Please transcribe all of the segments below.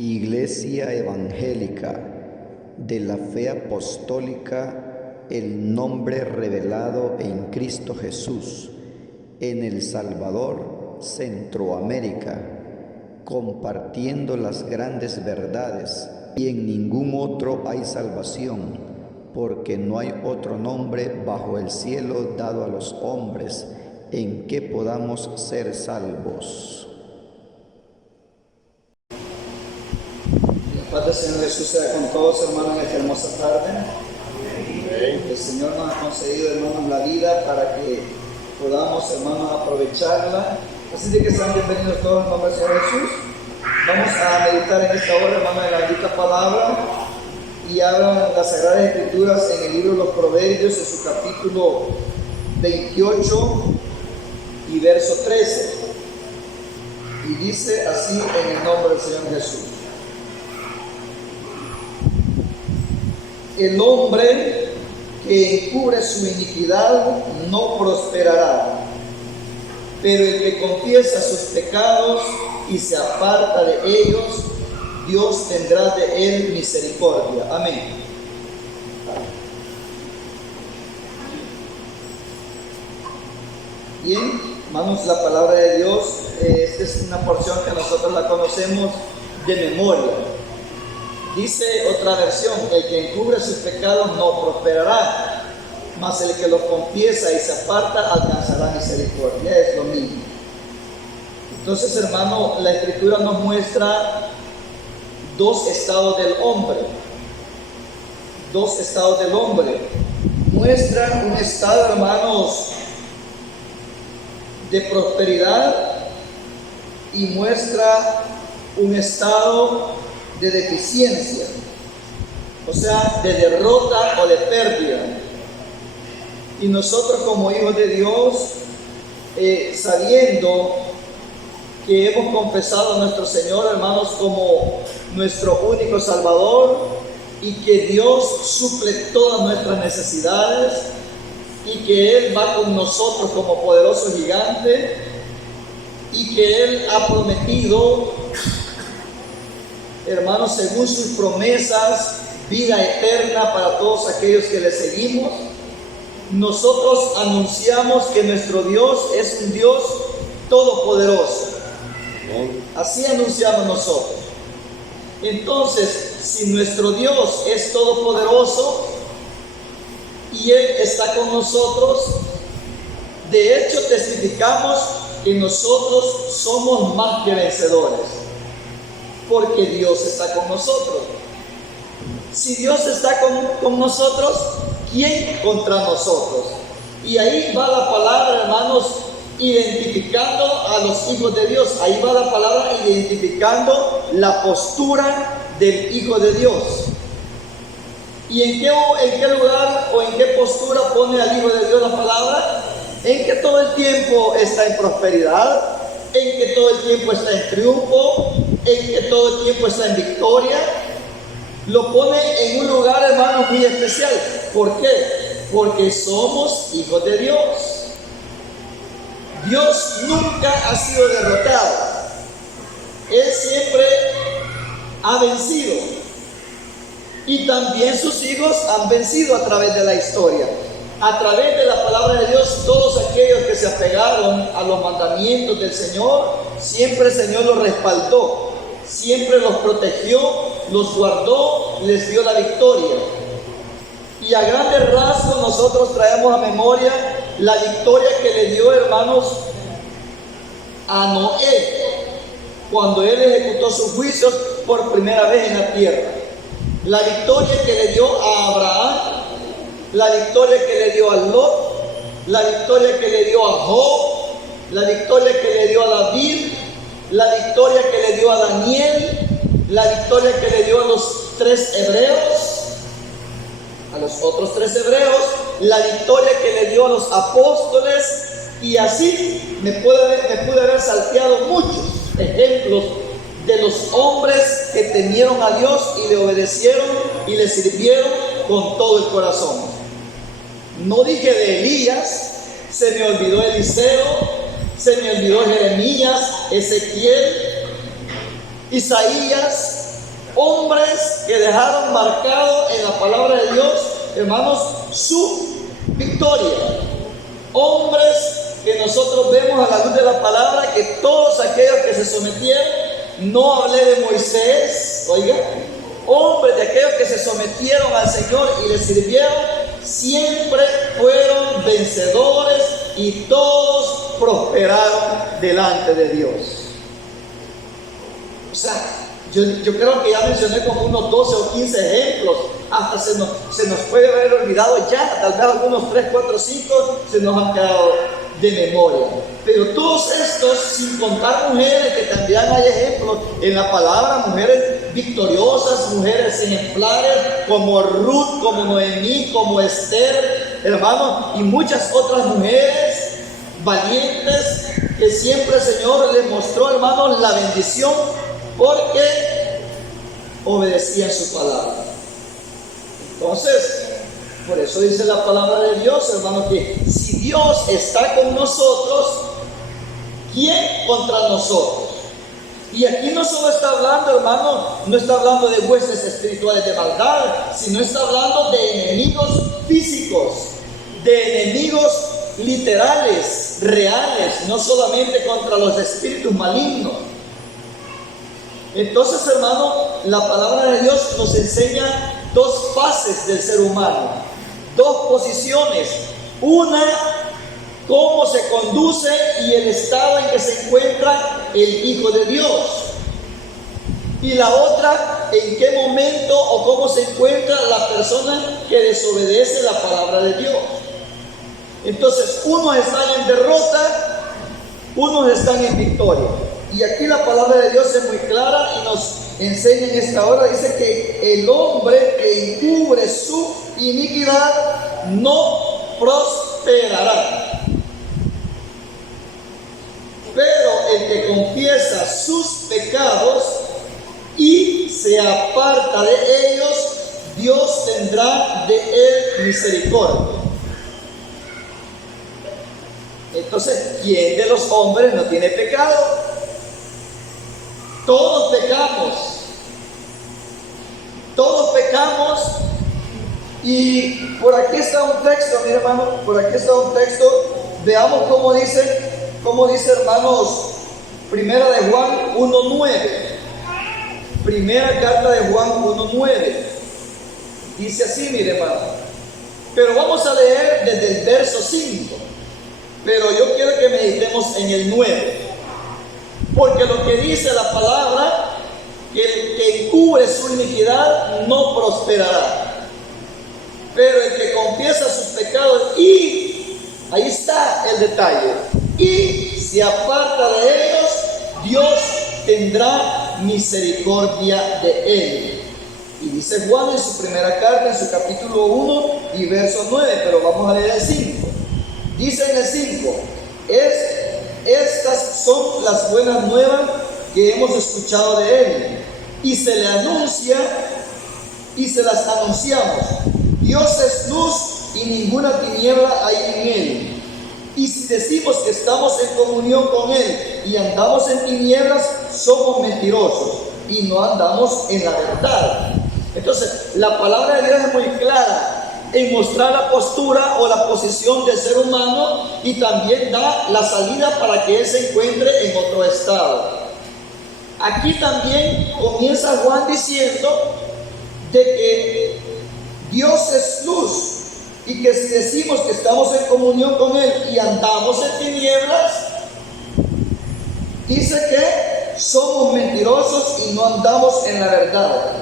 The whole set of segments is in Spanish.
Iglesia Evangélica de la Fe Apostólica, el nombre revelado en Cristo Jesús, en El Salvador, Centroamérica, compartiendo las grandes verdades, y en ningún otro hay salvación, porque no hay otro nombre bajo el cielo dado a los hombres en que podamos ser salvos. La paz del Señor Jesús sea con todos, hermanos, en esta hermosa tarde. El Señor nos ha concedido, hermanos, la vida para que podamos, hermanos, aprovecharla. Así de que sean bienvenidos todos en nombre del Señor Jesús. Vamos a meditar en esta hora, hermanos, en la bendita palabra, y abran las Sagradas Escrituras en el libro de los Proverbios, en su capítulo 28 y verso 13. Y dice así en el nombre del Señor Jesús: el hombre que encubre su iniquidad no prosperará, pero el que confiesa sus pecados y se aparta de ellos, Dios tendrá de él misericordia. Amén. Bien, hermanos, la palabra de Dios, esta es una porción que nosotros la conocemos de memoria. Dice otra versión: el que encubre sus pecados no prosperará, mas el que los confiesa y se aparta alcanzará misericordia. Es lo mismo. Entonces, hermano, la Escritura nos muestra dos estados del hombre. Dos estados del hombre. Muestra un estado, hermanos, de prosperidad, y muestra un estado de deficiencia, o sea, de derrota o de pérdida. Y nosotros, como hijos de Dios, sabiendo que hemos confesado a nuestro Señor, hermanos, como nuestro único Salvador, y que Dios suple todas nuestras necesidades, y que Él va con nosotros como poderoso gigante, y que Él ha prometido, hermanos, según sus promesas, vida eterna para todos aquellos que le seguimos. Nosotros anunciamos que nuestro Dios es un Dios todopoderoso. Así anunciamos nosotros. Entonces, si nuestro Dios es todopoderoso y Él está con nosotros, de hecho testificamos que nosotros somos más que vencedores, porque Dios está con nosotros. Si Dios está con nosotros, ¿quién contra nosotros? Y ahí va la palabra, hermanos, identificando a los hijos de Dios. Ahí va la palabra identificando la postura del Hijo de Dios. ¿Y en qué lugar o en qué postura pone al Hijo de Dios la palabra? En que todo el tiempo está en prosperidad, en que todo el tiempo está en triunfo, en que todo el tiempo está en victoria. Lo pone en un lugar, hermanos, muy especial. ¿Por qué? Porque somos hijos de Dios. Dios nunca ha sido derrotado. Él siempre ha vencido. Y también sus hijos han vencido a través de la historia. A través de la palabra de Dios, todos aquellos que se apegaron a los mandamientos del Señor, siempre el Señor los respaldó, siempre los protegió, los guardó, les dio la victoria. Y a grandes rasgos nosotros traemos a memoria la victoria que le dio, hermanos, a Noé, cuando él ejecutó sus juicios por primera vez en la tierra. La victoria que le dio a Abraham, la victoria que le dio a Lot, la victoria que le dio a Job, la victoria que le dio a David, la victoria que le dio a Daniel, la victoria que le dio a los 3 hebreos, a los otros 3 hebreos, la victoria que le dio a los apóstoles, y así me pude haber salteado muchos ejemplos de los hombres que temieron a Dios y le obedecieron y le sirvieron con todo el corazón. No dije de Elías, se me olvidó Eliseo, se me olvidó Jeremías, Ezequiel, Isaías, que dejaron marcado en la palabra de Dios, hermanos, su victoria. Hombres que nosotros vemos a la luz de la palabra, que todos aquellos que se sometieron, no hablé de Moisés, oiga, hombres de aquellos que se sometieron al Señor y le sirvieron, siempre fueron vencedores y todos prosperaron delante de Dios. O sea, yo creo que ya mencioné como unos 12 o 15 ejemplos, hasta se nos puede haber olvidado ya, tal vez algunos 3, 4, 5 se nos han quedado de memoria. Pero todos estos, sin contar mujeres, que también hay ejemplos en la palabra, mujeres victoriosas, mujeres ejemplares, como Ruth, como Noemí, como Esther, hermanos, y muchas otras mujeres valientes, que siempre el Señor les mostró, hermanos, la bendición, porque obedecían su palabra. Entonces, por eso dice la palabra de Dios, hermano, que si Dios está con nosotros, ¿quién contra nosotros? Y aquí no solo está hablando, hermano, no está hablando de huestes espirituales de maldad, sino está hablando de enemigos físicos, de enemigos literales, reales, no solamente contra los espíritus malignos. Entonces, hermano, la palabra de Dios nos enseña dos fases del ser humano, dos posiciones. Una, cómo se conduce y el estado en que se encuentra el Hijo de Dios. Y la otra, en qué momento o cómo se encuentra la persona que desobedece la palabra de Dios. Entonces, unos están en derrota, unos están en victoria. Y aquí la palabra de Dios es muy clara y nos enseña en esta hora, dice que el hombre que encubre su iniquidad no prosperará. Pero el que confiesa sus pecados y se aparta de ellos, Dios tendrá de él misericordia. Entonces, ¿quién de los hombres no tiene pecado? Todos pecamos. Todos pecamos. Y por aquí está un texto, mi hermano, por aquí está un texto. Veamos cómo dice, hermanos, primera de Juan 1:9. Primera carta de Juan 1:9. Dice así, mire, hermano. Pero vamos a leer desde el verso 5. Pero yo quiero que meditemos en el 9. Porque lo que dice la palabra, que el que encubre su iniquidad no prosperará. Pero el que confiesa sus pecados y, ahí está el detalle, y se aparta de ellos, Dios tendrá misericordia de él. Y dice Juan en su primera carta, en su capítulo 1 y verso 9, pero vamos a leer el 5. Dice en el 5, estas son las buenas nuevas que hemos escuchado de él, y se le anuncia, y se las anunciamos. Dios es luz y ninguna tiniebla hay en él. Y si decimos que estamos en comunión con él y andamos en tinieblas, somos mentirosos y no andamos en la verdad. Entonces, la palabra de Dios es muy clara en mostrar la postura o la posición del ser humano, y también da la salida para que él se encuentre en otro estado. Aquí también comienza Juan diciendo de que Dios es luz, y que si decimos que estamos en comunión con él y andamos en tinieblas, dice que somos mentirosos y no andamos en la verdad.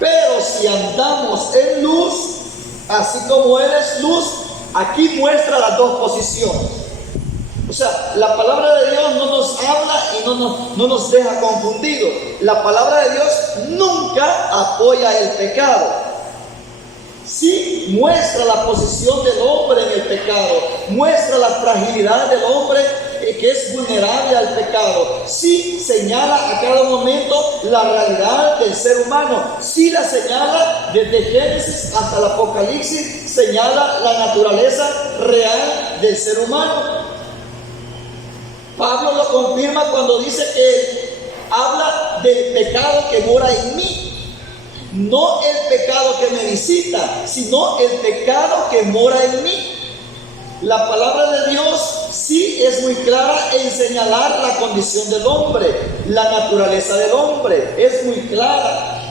Pero si andamos en luz, así como él es luz, aquí muestra las dos posiciones. O sea, la palabra de Dios no nos habla y no nos deja confundidos. La palabra de Dios nunca apoya el pecado. Sí muestra la posición del hombre en el pecado, muestra la fragilidad del hombre que es vulnerable al pecado. Sí señala a cada momento la realidad del ser humano. Sí la señala desde Génesis hasta el Apocalipsis, señala la naturaleza real del ser humano. Pablo lo confirma cuando dice que habla del pecado que mora en mí. No el pecado que me visita, sino el pecado que mora en mí. La palabra de Dios sí es muy clara en señalar la condición del hombre, la naturaleza del hombre, es muy clara.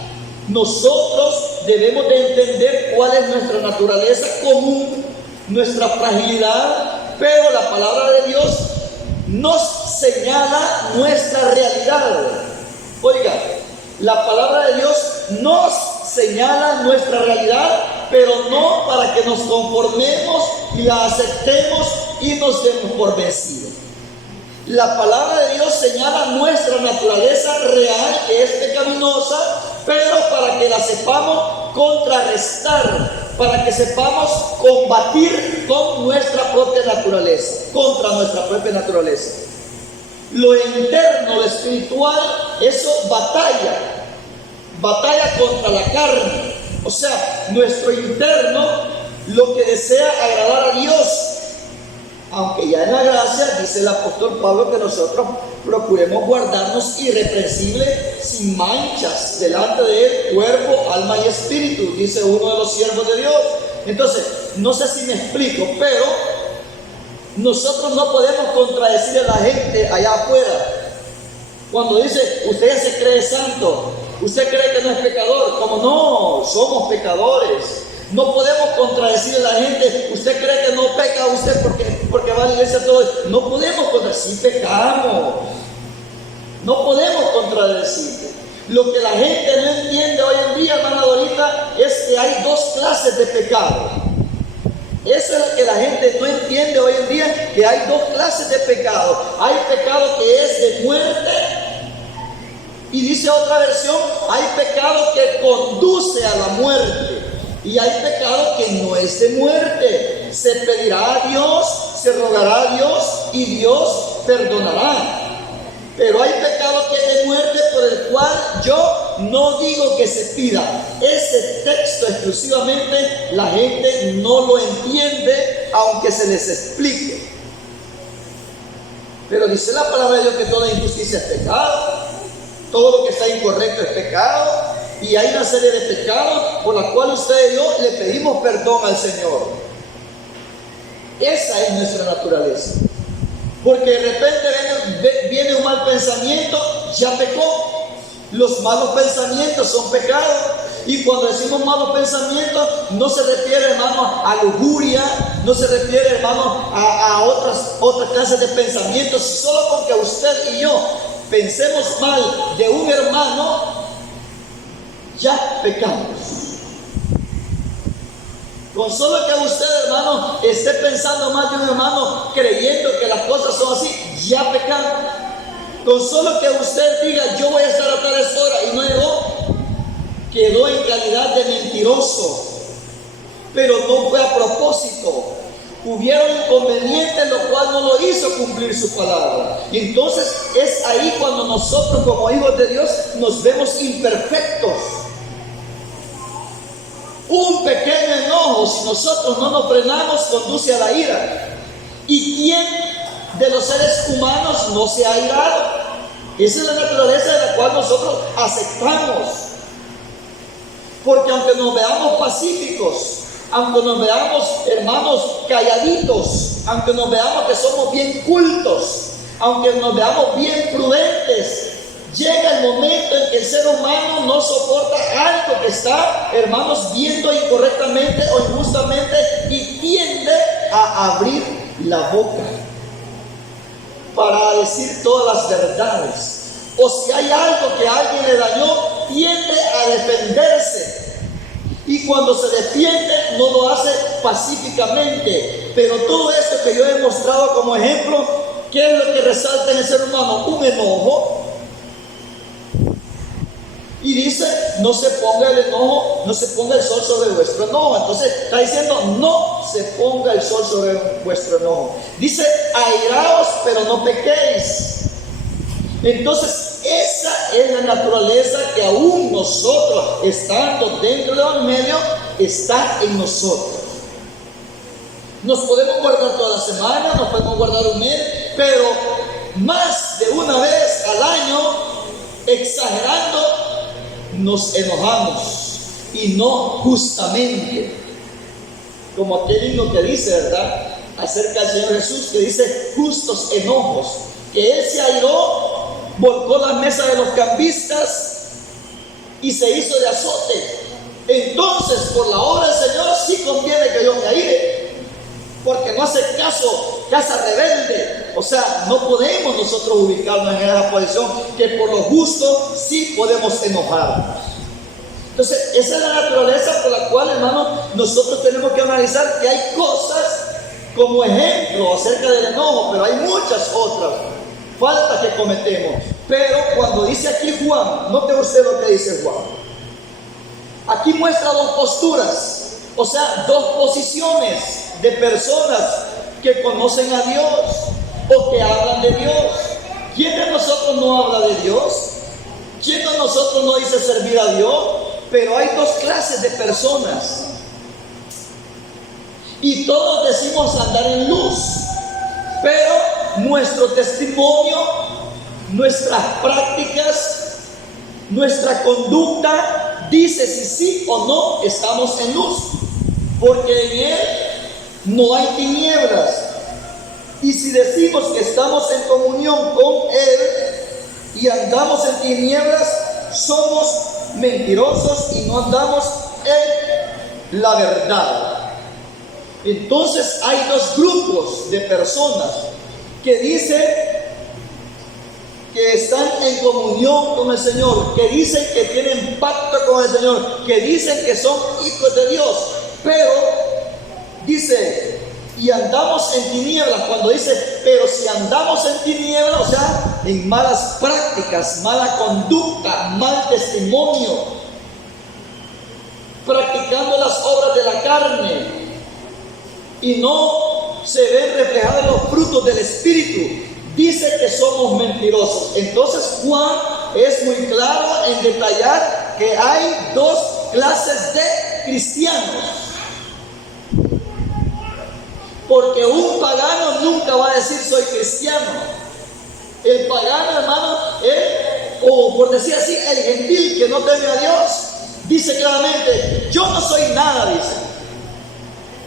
Nosotros debemos de entender cuál es nuestra naturaleza común, nuestra fragilidad, pero la palabra de Dios nos señala nuestra realidad. Oiga, la palabra de Dios nos señala nuestra realidad, pero no para que nos conformemos y la aceptemos y nos demos por vencidos. La palabra de Dios señala nuestra naturaleza real, que es pecaminosa, pero para que la sepamos contrarrestar, para que sepamos combatir con nuestra propia naturaleza, contra nuestra propia naturaleza. Lo interno, lo espiritual, eso batalla contra la carne. O sea, nuestro interno lo que desea agradar a Dios. Aunque ya en la gracia dice el apóstol Pablo que nosotros procuremos guardarnos irreprensibles, sin manchas, delante de Él, cuerpo, alma y espíritu, dice uno de los siervos de Dios. Entonces, no sé si me explico, pero nosotros no podemos contradecir a la gente allá afuera. Cuando dice, usted ya se cree santo, usted cree que no es pecador, como no, somos pecadores. No podemos contradecir a la gente, usted cree que no peca usted porque va a la iglesia todo. No podemos contradecir, sí pecamos. No podemos contradecir. Lo que la gente no entiende hoy en día, hermana Dorita, es que hay dos clases de pecado. Eso es lo que la gente no entiende hoy en día, que hay dos clases de pecado. Hay pecado que es de muerte, y dice otra versión, hay pecado que conduce a la muerte, y hay pecado que no es de muerte. Se pedirá a Dios, se rogará a Dios, y Dios perdonará. Pero hay pecado que es de muerte, por el cual yo no digo que se pida. Ese texto exclusivamente la gente no lo entiende, aunque se les explique. Pero dice la palabra de Dios que toda injusticia es pecado, todo lo que está incorrecto es pecado, y hay una serie de pecados por la cual usted y yo le pedimos perdón al Señor. Esa es nuestra naturaleza. Porque de repente viene un mal pensamiento, ya pecó. Los malos pensamientos son pecados. Y cuando decimos malos pensamientos, no se refiere, hermano, a lujuria, no se refiere, hermano, a otras clases de pensamientos. Solo con que usted y yo pensemos mal de un hermano, ya pecamos. Con solo que usted, hermano, esté pensando mal de un hermano, creyendo que las cosas son así, ya pecamos. Con solo que usted diga, yo voy a estar a tales horas y no llegó, quedó en calidad de mentiroso. Pero no fue a propósito. Hubieron inconvenientes, lo cual no lo hizo cumplir su palabra. Y entonces es ahí cuando nosotros, como hijos de Dios, nos vemos imperfectos. Un pequeño enojo, si nosotros no nos frenamos, conduce a la ira. ¿Y quién de los seres humanos no se ha irado? Esa es la naturaleza de la cual nosotros aceptamos. Porque aunque nos veamos pacíficos, aunque nos veamos, hermanos, calladitos, aunque nos veamos que somos bien cultos, aunque nos veamos bien prudentes, llega el momento en que el ser humano no soporta algo que está, hermanos, viendo incorrectamente o injustamente, y tiende a abrir la boca para decir todas las verdades. O si hay algo que a alguien le dañó, tiende a defenderse. Y cuando se defiende, no lo hace pacíficamente. Pero todo esto que yo he mostrado como ejemplo, ¿qué es lo que resalta en el ser humano? Un enojo. Y dice, no se ponga el enojo, no se ponga el sol sobre vuestro enojo. Entonces está diciendo, no se ponga el sol sobre vuestro enojo. Dice, airaos, pero no pequéis. Entonces esa es la naturaleza que aún nosotros, estando dentro del Evangelio, está en nosotros. Nos podemos guardar toda la semana, nos podemos guardar un mes, pero más de una vez al año, exagerando, nos enojamos. y no justamente. Como aquel himno que dice, ¿verdad?, acerca del Señor Jesús, que dice justos enojos, que Él se airó, volcó la mesa de los cambistas y se hizo de azote. Entonces, por la obra del Señor, sí conviene que yo me aire, porque no hace caso, casa rebelde. O sea, no podemos nosotros ubicarnos en esa posición, que por lo justo sí podemos enojarnos. Entonces, esa es la naturaleza por la cual, hermano, nosotros tenemos que analizar que hay cosas como ejemplo acerca del enojo, pero hay muchas otras faltas que cometemos. Pero cuando dice aquí Juan, note usted lo que dice Juan. Aquí muestra dos posturas, o sea, dos posiciones de personas que conocen a Dios o que hablan de Dios. ¿Quién de nosotros no habla de Dios? ¿Quién de nosotros no dice servir a Dios? Pero hay dos clases de personas. Y todos decimos andar en luz, pero nuestro testimonio, nuestras prácticas, nuestra conducta dice si sí o no estamos en luz, porque en Él no hay tinieblas. Y si decimos que estamos en comunión con Él y andamos en tinieblas, somos mentirosos y no andamos en la verdad. Entonces hay dos grupos de personas que dicen que están en comunión con el Señor, que dicen que tienen pacto con el Señor, que dicen que son hijos de Dios, pero dice, y andamos en tinieblas. Cuando dice, pero si andamos en tinieblas, o sea, en malas prácticas, mala conducta, mal testimonio, practicando las obras de la carne, y no se ven reflejados los frutos del Espíritu, dice que somos mentirosos. Entonces Juan es muy claro en detallar que hay dos clases de cristianos, porque un pagano nunca va a decir soy cristiano. El pagano, hermano, o por decir así, el gentil que no teme a Dios, dice claramente, yo no soy nada, dice.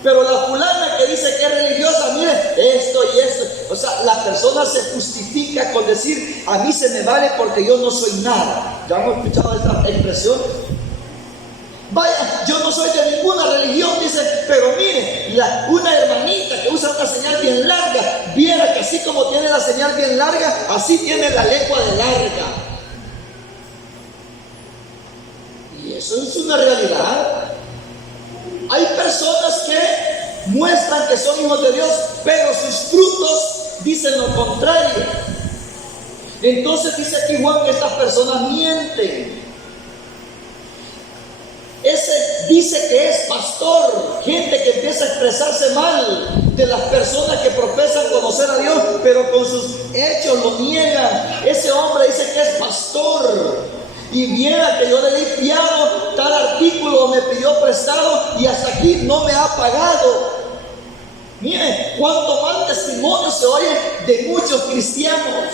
Pero la fulana que dice que es religiosa, mire, esto y esto. O sea, la persona se justifica con decir, a mí se me vale porque yo no soy nada. ¿Ya hemos escuchado esta expresión? Vaya, yo no soy de ninguna religión, dice, pero mire, una hermanita que usa una señal bien larga, viera que así como tiene la señal bien larga, así tiene la lengua de larga. Y eso es una realidad. Hay personas que muestran que son hijos de Dios, pero sus frutos dicen lo contrario. Entonces dice aquí Juan que estas personas mienten. Ese dice que es pastor, gente que empieza a expresarse mal de las personas que profesan conocer a Dios, pero con sus hechos lo niegan. Ese hombre dice que es pastor. Y viera que yo le di fiado tal artículo, me pidió prestado y hasta aquí no me ha pagado. Mire, cuánto mal testimonio se oye de muchos cristianos.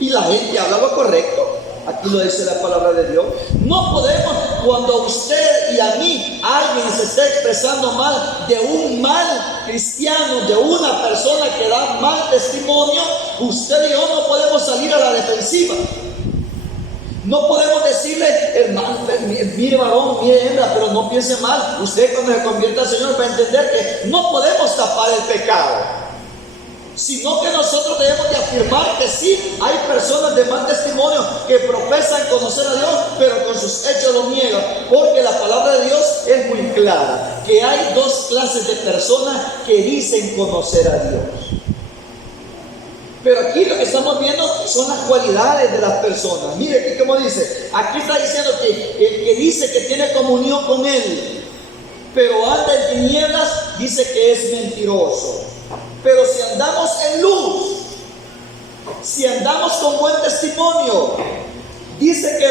Y la gente habla lo correcto. Aquí lo dice la palabra de Dios. No podemos, cuando a usted y a mí alguien se está expresando mal de un mal cristiano, de una persona que da mal testimonio, usted y yo no podemos salir a la defensiva. No podemos decirle, hermano, mire varón, mire hembra, pero no piense mal. Usted cuando se convierta al Señor va a entender que no podemos tapar el pecado, sino que nosotros debemos de afirmar que sí, hay personas de mal testimonio que profesan conocer a Dios, pero con sus hechos lo niegan, porque la palabra de Dios es muy clara, que hay dos clases de personas que dicen conocer a Dios. Pero aquí lo que estamos viendo son las cualidades de las personas. Mire aquí como dice, aquí está diciendo que el que dice que tiene comunión con Él, pero anda en tinieblas, dice que es mentiroso. Pero si andamos en luz, si andamos con buen testimonio, dice que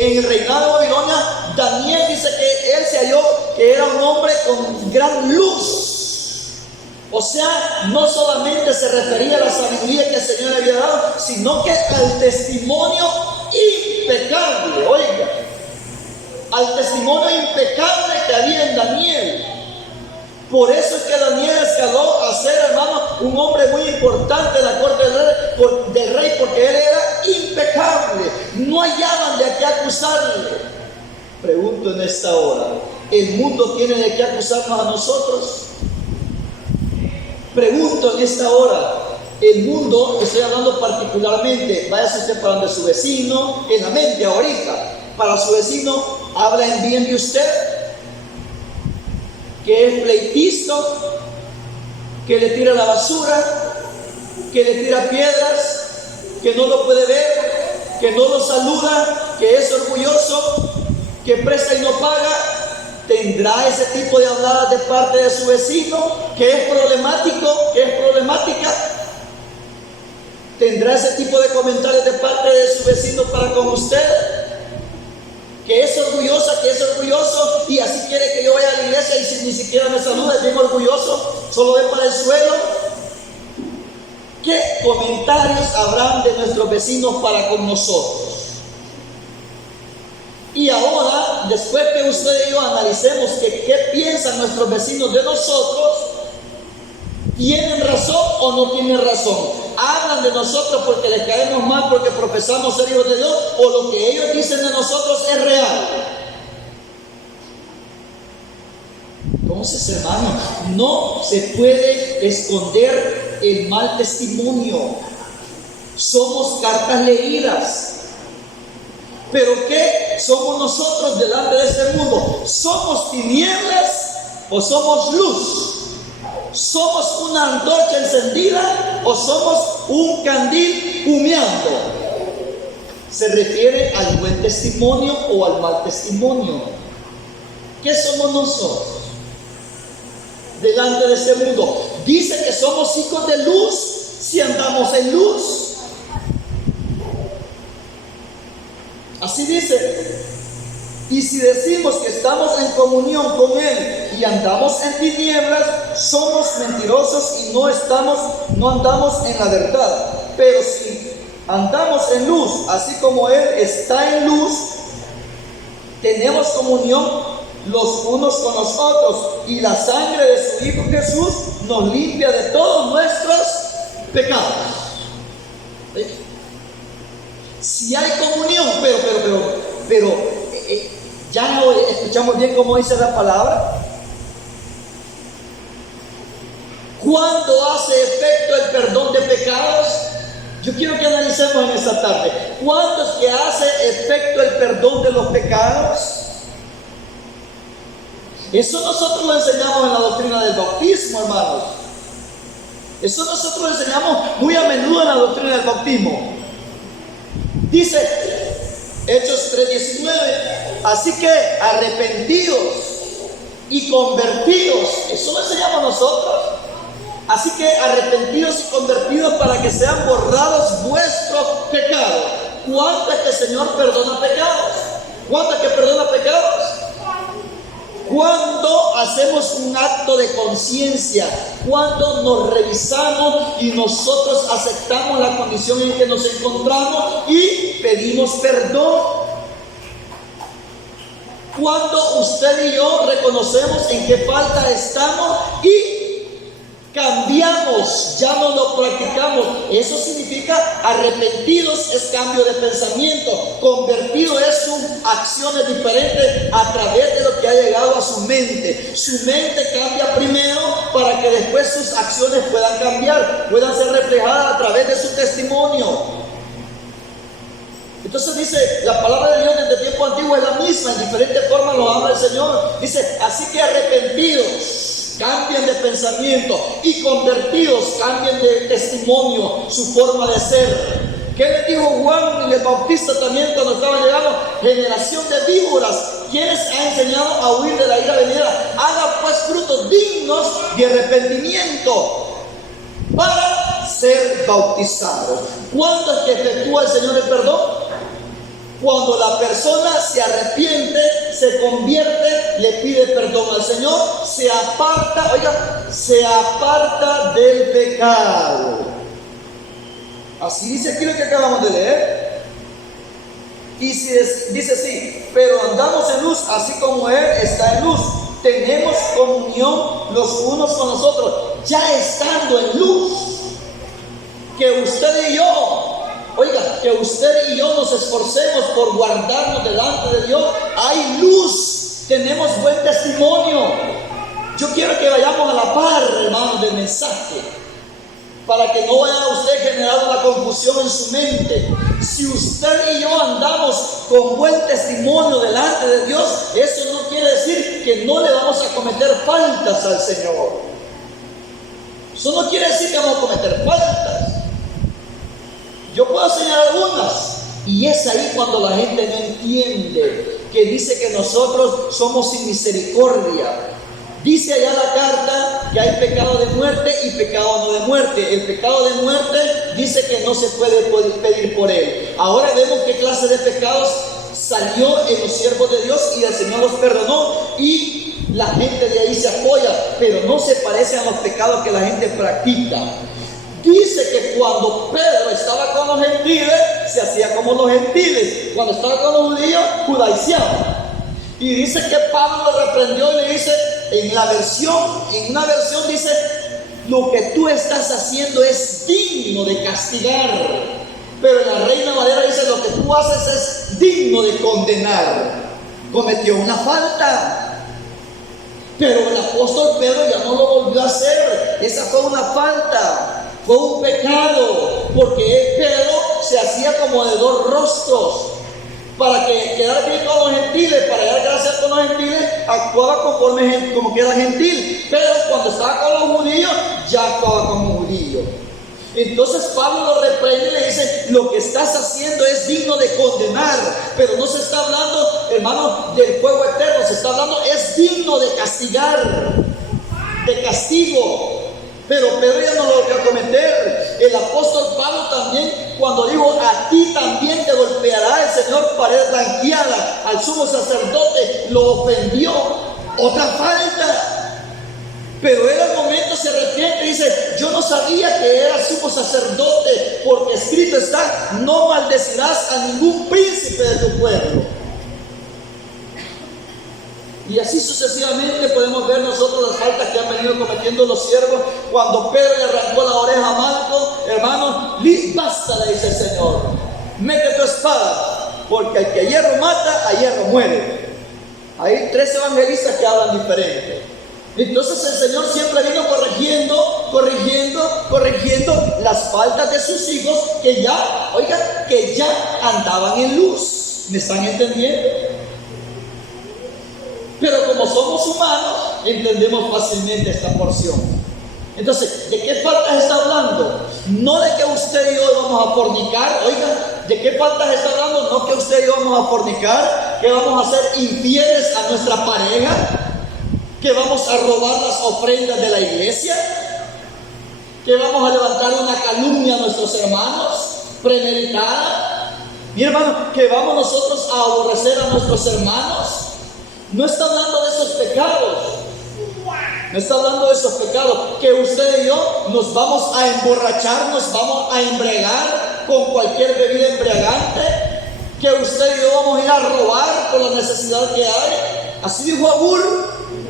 en el reinado de Babilonia, Daniel dice que él se halló que era un hombre con gran luz. O sea, no solamente se refería a la sabiduría que el Señor le había dado, sino que al testimonio impecable impecable, oiga, al testimonio impecable que había en Daniel. Por eso es que Daniel escaló a ser, hermano, un hombre muy importante en la corte del rey, porque él era impecable. No hallaban de qué acusarle. Pregunto en esta hora, ¿el mundo tiene de qué acusarnos a nosotros? Pregunto en esta hora, el mundo, estoy hablando particularmente, váyase usted para donde su vecino, en la mente ahorita, para su vecino, habla en bien de usted, que es pleitisto, que le tira la basura, que le tira piedras, que no lo puede ver, que no lo saluda, que es orgulloso, que presta y no paga. ¿Tendrá ese tipo de habladas de parte de su vecino, que es problemático, que es problemática? ¿Tendrá ese tipo de comentarios de parte de su vecino para con usted? Que es orgullosa, que es orgulloso, y así quiere que yo vaya a la iglesia y si ni siquiera me saluda, es bien orgulloso, solo ve para el suelo. ¿Qué comentarios habrán de nuestros vecinos para con nosotros? Y ahora, después que usted y yo analicemos qué piensan nuestros vecinos de nosotros, ¿tienen razón o no tienen razón? ¿Hablan de nosotros porque les caemos mal, porque profesamos ser hijos de Dios, o lo que ellos dicen de nosotros es real? Entonces, hermano, no se puede esconder el mal testimonio. Somos cartas leídas. ¿Pero qué somos nosotros delante de este mundo? ¿Somos tinieblas o somos luz? ¿Somos una antorcha encendida o somos un candil humeando? Se refiere al buen testimonio o al mal testimonio. ¿Qué somos nosotros delante de este mundo? Dice que somos hijos de luz si andamos en luz. Así dice. Y si decimos que estamos en comunión con Él y andamos en tinieblas, somos mentirosos y no andamos en la verdad. Pero si andamos en luz, así como Él está en luz, tenemos comunión los unos con los otros, y la sangre de su Hijo Jesús nos limpia de todos nuestros pecados. Si hay comunión, pero ya no escuchamos bien cómo dice la palabra. ¿Cuándo hace efecto el perdón de pecados? Yo quiero que analicemos en esta tarde. ¿Cuándo es que hace efecto el perdón de los pecados? Eso nosotros lo enseñamos en la doctrina del bautismo, hermanos. Eso nosotros lo enseñamos muy a menudo en la doctrina del bautismo. Dice Hechos 3:19, así que arrepentidos y convertidos, eso lo enseñamos nosotros. Así que arrepentidos y convertidos para que sean borrados vuestros pecados. ¿Cuánto es que el Señor perdona pecados? ¿Cuánto es que perdona pecados? Cuando hacemos un acto de conciencia, cuando nos revisamos y nosotros aceptamos la condición en que nos encontramos y pedimos perdón. Cuando usted y yo reconocemos en qué falta estamos y cambiamos, ya no lo practicamos. Eso significa arrepentidos es cambio de pensamiento, convertido es acciones diferentes a través de lo que ha llegado a su mente. Su mente cambia primero para que después sus acciones puedan cambiar, puedan ser reflejadas a través de su testimonio. Entonces dice, la palabra de Dios desde tiempo antiguo es la misma, en diferentes formas lo habla el Señor. Dice, así que arrepentidos, cambien de pensamiento, y convertidos, cambien de testimonio, su forma de ser. ¿Qué le dijo Juan el Bautista también cuando estaba llegando? Generación de víboras, ¿quiénes ha enseñado a huir de la ira venidera? Hagan pues frutos dignos de arrepentimiento para ser bautizados. ¿Cuándo es que efectúa el Señor el perdón? Cuando la persona se arrepiente, se convierte, le pide perdón al Señor, se aparta del pecado. Así dice aquí lo que acabamos de leer. Y si dice así, pero andamos en luz, así como Él está en luz. Tenemos comunión los unos con los otros, ya estando en luz. Que usted y yo, oiga, que usted y yo nos esforcemos por guardarnos delante de Dios. Hay luz, tenemos buen testimonio. Yo quiero que vayamos a la par, hermanos, del mensaje, para que no vaya usted generando una confusión en su mente. Si usted y yo andamos con buen testimonio delante de Dios, eso no quiere decir que no le vamos a cometer faltas al Señor. Eso no quiere decir que vamos a cometer faltas. Yo puedo señalar algunas, y es ahí cuando la gente no entiende, que dice que nosotros somos sin misericordia. Dice allá la carta que hay pecado de muerte y pecado no de muerte. El pecado de muerte dice que no se puede pedir por él. Ahora vemos qué clase de pecados salió en los siervos de Dios y el Señor los perdonó, y la gente de ahí se apoya, pero no se parecen a los pecados que la gente practica. Dice que cuando Pedro estaba con los gentiles, se hacía como los gentiles. Cuando estaba con los judíos, judaizaba. Y dice que Pablo lo reprendió y le dice, en una versión dice, lo que tú estás haciendo es digno de castigar. Pero en la Reina Valera dice, lo que tú haces es digno de condenar. Cometió una falta, pero el apóstol Pedro ya no lo volvió a hacer. Esa fue una falta, fue un pecado, porque Pedro se hacía como de dos rostros. Para que quedara bien con los gentiles, para hallar gracia con los gentiles, actuaba conforme como que era gentil. Pero cuando estaba con los judíos, ya actuaba como judío. Entonces Pablo lo reprende y le dice, lo que estás haciendo es digno de condenar. Pero no se está hablando, hermano, del fuego eterno, se está hablando, es digno de castigar, de castigo. Pero Pedro ya no lo volvió a cometer. El apóstol Pablo también, cuando dijo, a ti también te golpeará el Señor pared blanqueada, al sumo sacerdote lo ofendió. Otra falta. Pero él al momento se arrepiente y dice, yo no sabía que era sumo sacerdote, porque escrito está, no maldecirás a ningún príncipe de tu pueblo. Y así sucesivamente podemos ver nosotros las faltas que han venido cometiendo los siervos. Cuando Pedro le arrancó la oreja a Malco, hermano, basta, le dice el Señor, mete tu espada, porque al que a hierro mata, a hierro muere. Hay 3 evangelistas que hablan diferente. Entonces el Señor siempre vino corrigiendo las faltas de sus hijos, que ya andaban en luz. ¿Me están entendiendo? Pero como somos humanos, entendemos fácilmente esta porción. Entonces, ¿de qué faltas está hablando? No de que usted y yo vamos a fornicar. Oiga, ¿de qué faltas está hablando? No que usted y yo vamos a fornicar, que vamos a ser infieles a nuestra pareja, que vamos a robar las ofrendas de la iglesia, que vamos a levantar una calumnia a nuestros hermanos, premeditada. Mi hermano, que vamos nosotros a aborrecer a nuestros hermanos. No está hablando de esos pecados. No está hablando de esos pecados. Que usted y yo nos vamos a emborrachar, nos vamos a embriagar con cualquier bebida embriagante. Que usted y yo vamos a ir a robar por la necesidad que hay. Así dijo Abur,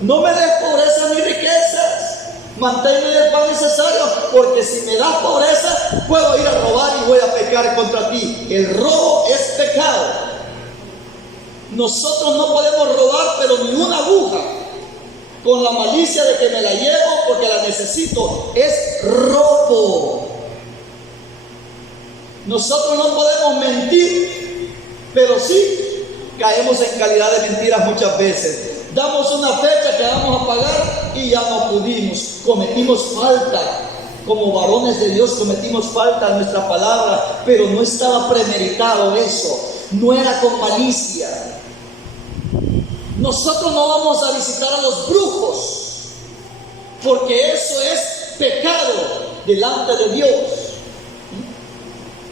no me des pobreza ni riquezas, manténme del pan necesario, porque si me das pobreza, puedo ir a robar y voy a pecar contra ti. El robo es pecado. Nosotros no podemos robar, pero ni una aguja, con la malicia de que me la llevo porque la necesito. Es robo. Nosotros no podemos mentir, pero sí caemos en calidad de mentiras muchas veces. Damos una fecha que vamos a pagar y ya no pudimos. Cometimos falta. Como varones de Dios cometimos falta en nuestra palabra, pero no estaba premeditado eso. No era con malicia. Nosotros no vamos a visitar a los brujos, porque eso es pecado delante de Dios.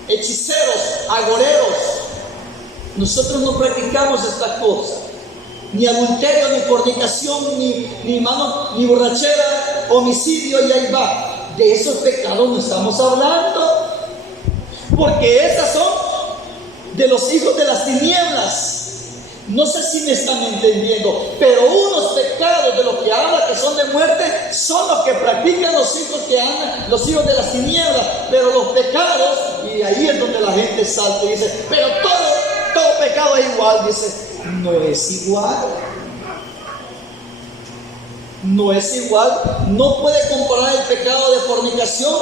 Hechiceros, agoreros, nosotros no practicamos estas cosas. Ni adulterio, ni fornicación, ni borrachera, homicidio, y ahí va. De esos pecados no estamos hablando, porque esas son de los hijos de las tinieblas. No sé si me están entendiendo, pero unos pecados de los que habla que son de muerte son los que practican los hijos de las tinieblas. Pero los pecados, y ahí es donde la gente salta y dice, pero todo pecado es igual. Dice, no es igual. No es igual. No puede comparar el pecado de fornicación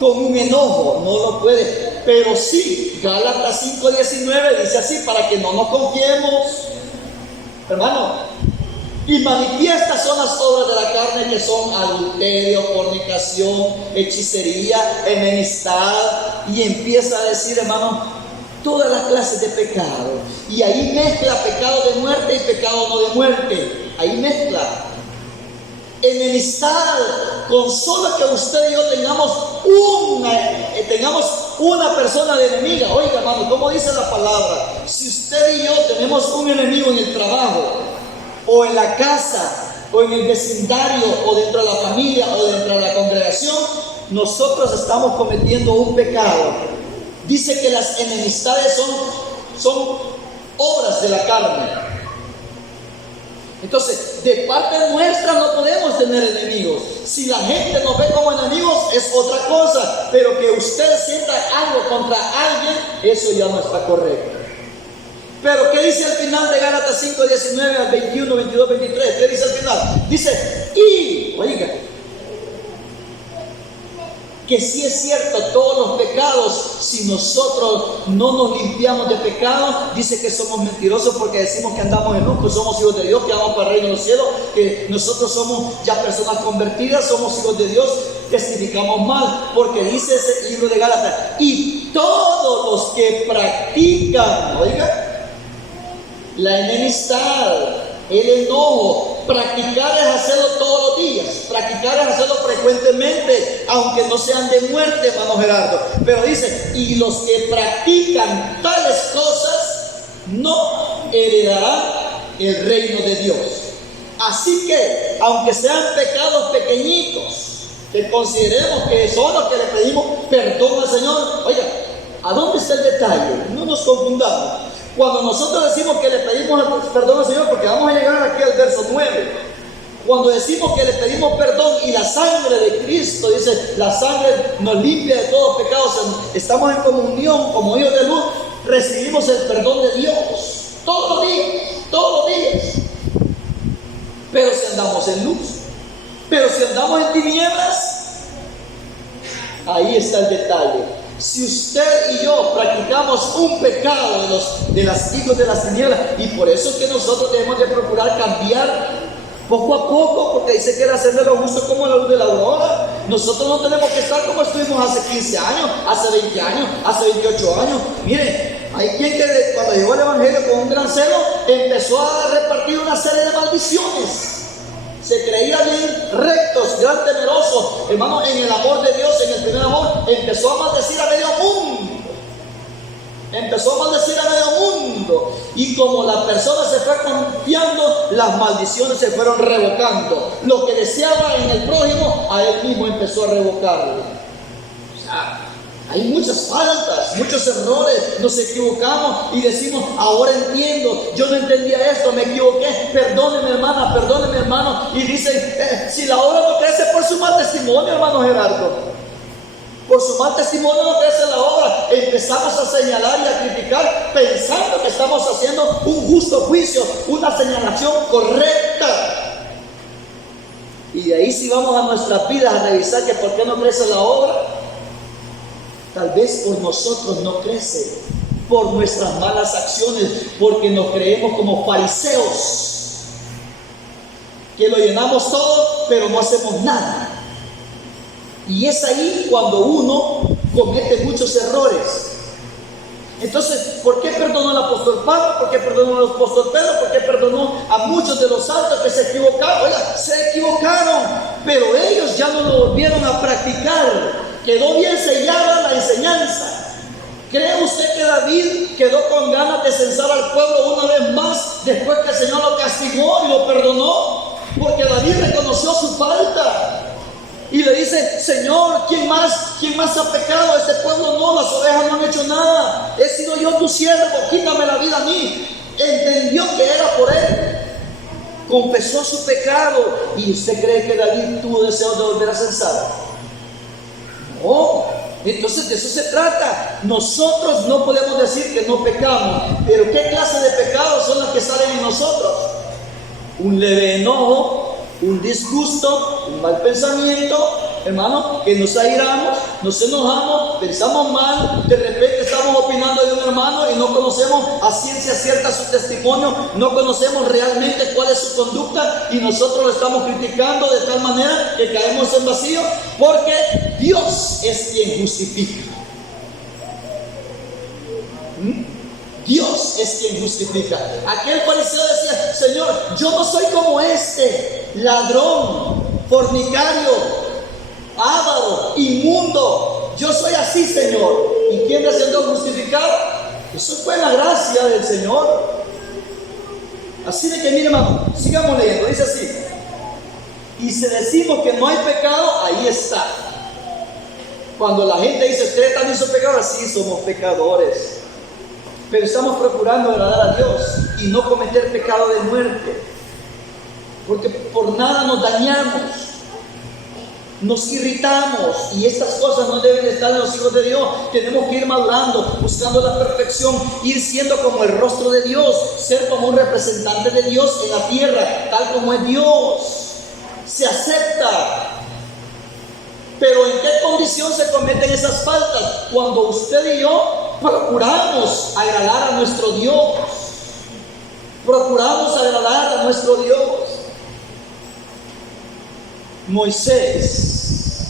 con un enojo, no lo puede. Pero sí, Gálatas 5:19 dice así, para que no nos confiemos, hermano. Y manifiestas son las obras de la carne, que son adulterio, fornicación, hechicería, enemistad. Y empieza a decir, hermano, todas las clases de pecado. Y ahí mezcla pecado de muerte y pecado no de muerte. Ahí mezcla. Enemistad, con solo que usted y yo tengamos una persona de enemiga. Oiga, hermano, ¿cómo dice la palabra? Si usted y yo tenemos un enemigo en el trabajo, o en la casa, o en el vecindario, o dentro de la familia, o dentro de la congregación, nosotros estamos cometiendo un pecado. Dice que las enemistades son obras de la carne. Entonces, de parte nuestra no podemos tener enemigos. Si la gente nos ve como enemigos es otra cosa, pero que usted sienta algo contra alguien, eso ya no está correcto. Pero ¿qué dice al final de Gálatas 5:19 al 21, 22, 23? ¿Qué dice al final? Dice, y, oiga, que sí es cierto, todos los pecados, si nosotros no nos limpiamos de pecado, dice que somos mentirosos porque decimos que andamos en luz, pues somos hijos de Dios, que vamos para el reino de los cielos, que nosotros somos ya personas convertidas, somos hijos de Dios, testificamos mal, porque dice ese libro de Gálatas, y todos los que practican, oiga, la enemistad, el enojo, practicar es hacerlo todos los días, practicar es hacerlo frecuentemente, aunque no sean de muerte, hermano Gerardo. Pero dice, y los que practican tales cosas no heredarán el reino de Dios. Así que, aunque sean pecados pequeñitos, que consideremos que son los que le pedimos perdón al Señor, oiga, ¿a dónde está el detalle? No nos confundamos. Cuando nosotros decimos que le pedimos perdón al Señor, porque vamos a llegar aquí al verso 9, cuando decimos que le pedimos perdón y la sangre de Cristo, dice, la sangre nos limpia de todos pecados, estamos en comunión como hijos de luz, recibimos el perdón de Dios todos los días. Pero si andamos en luz, pero si andamos en tinieblas, ahí está el detalle. Si usted y yo practicamos un pecado de los hijos de las tinieblas, y por eso es que nosotros debemos de procurar cambiar poco a poco, porque dice que era hacer de lo justo como la luz de la aurora. Nosotros no tenemos que estar como estuvimos hace 15 años, hace 20 años, hace 28 años. Mire, hay quien que cuando llegó el Evangelio con un gran celo, empezó a repartir una serie de maldiciones. Se creía bien rectos, gran temerosos, hermano, en el amor de Dios, en el primer amor, empezó a maldecir a medio mundo. Y como la persona se fue confiando, las maldiciones se fueron revocando. Lo que deseaba en el prójimo, a él mismo empezó a revocarlo. O sea, hay muchas faltas, muchos errores, nos equivocamos y decimos, ahora entiendo, yo no entendía esto, me equivoqué, perdóneme hermana, perdóneme hermano. Y dicen, si la obra no crece por su mal testimonio, hermano Gerardo, por su mal testimonio no crece la obra. Empezamos a señalar y a criticar pensando que estamos haciendo un justo juicio, una señalación correcta. Y de ahí si vamos a nuestras vidas a revisar que por qué no crece la obra, tal vez por nosotros no crece, por nuestras malas acciones, porque nos creemos como fariseos, que lo llenamos todo, pero no hacemos nada. Y es ahí cuando uno comete muchos errores. Entonces, ¿por qué perdonó al apóstol Pablo? ¿Por qué perdonó al apóstol Pedro? ¿Por qué perdonó a muchos de los santos que se equivocaron? Oiga, se equivocaron, pero ellos ya no lo volvieron a practicar. Quedó bien sellada la enseñanza. ¿Cree usted que David quedó con ganas de censar al pueblo una vez más después que el Señor lo castigó y lo perdonó? Porque David reconoció su falta. Y le dice: Señor, ¿quién más ha pecado? Este pueblo no, las ovejas no han hecho nada. He sido yo tu siervo, quítame la vida a mí. Entendió que era por él. Confesó su pecado. ¿Y usted cree que David tuvo deseo de volver a censar? No. Entonces de eso se trata. Nosotros no podemos decir que no pecamos, pero ¿qué clase de pecados son las que salen en nosotros? Un leve enojo, un disgusto, un mal pensamiento, hermano, que nos airamos, nos enojamos, pensamos mal, de repente estamos opinando de un hermano y no conocemos a ciencia cierta su testimonio, no conocemos realmente cuál es su conducta y nosotros lo estamos criticando de tal manera que caemos en vacío, porque Dios es quien justifica. Dios es quien justifica. Aquel fariseo decía: Señor, yo no soy como este ladrón, fornicario, avaro, inmundo. Yo soy así, Señor. ¿Y quién está siendo justificado? Eso fue la gracia del Señor. Así de que, mire, hermano, sigamos leyendo. Dice así: y si decimos que no hay pecado, ahí está. Cuando la gente dice: ustedes también son pecadores, sí, somos pecadores. Pero estamos procurando agradar a Dios y no cometer pecado de muerte, porque por nada nos dañamos, nos irritamos, y estas cosas no deben estar en los hijos de Dios. Tenemos que ir madurando, buscando la perfección, ir siendo como el rostro de Dios, ser como un representante de Dios en la tierra, tal como es Dios. Se acepta. Pero ¿en qué condición se cometen esas faltas? Cuando usted y yo procuramos agradar a nuestro Dios. Procuramos agradar a nuestro Dios. Moisés,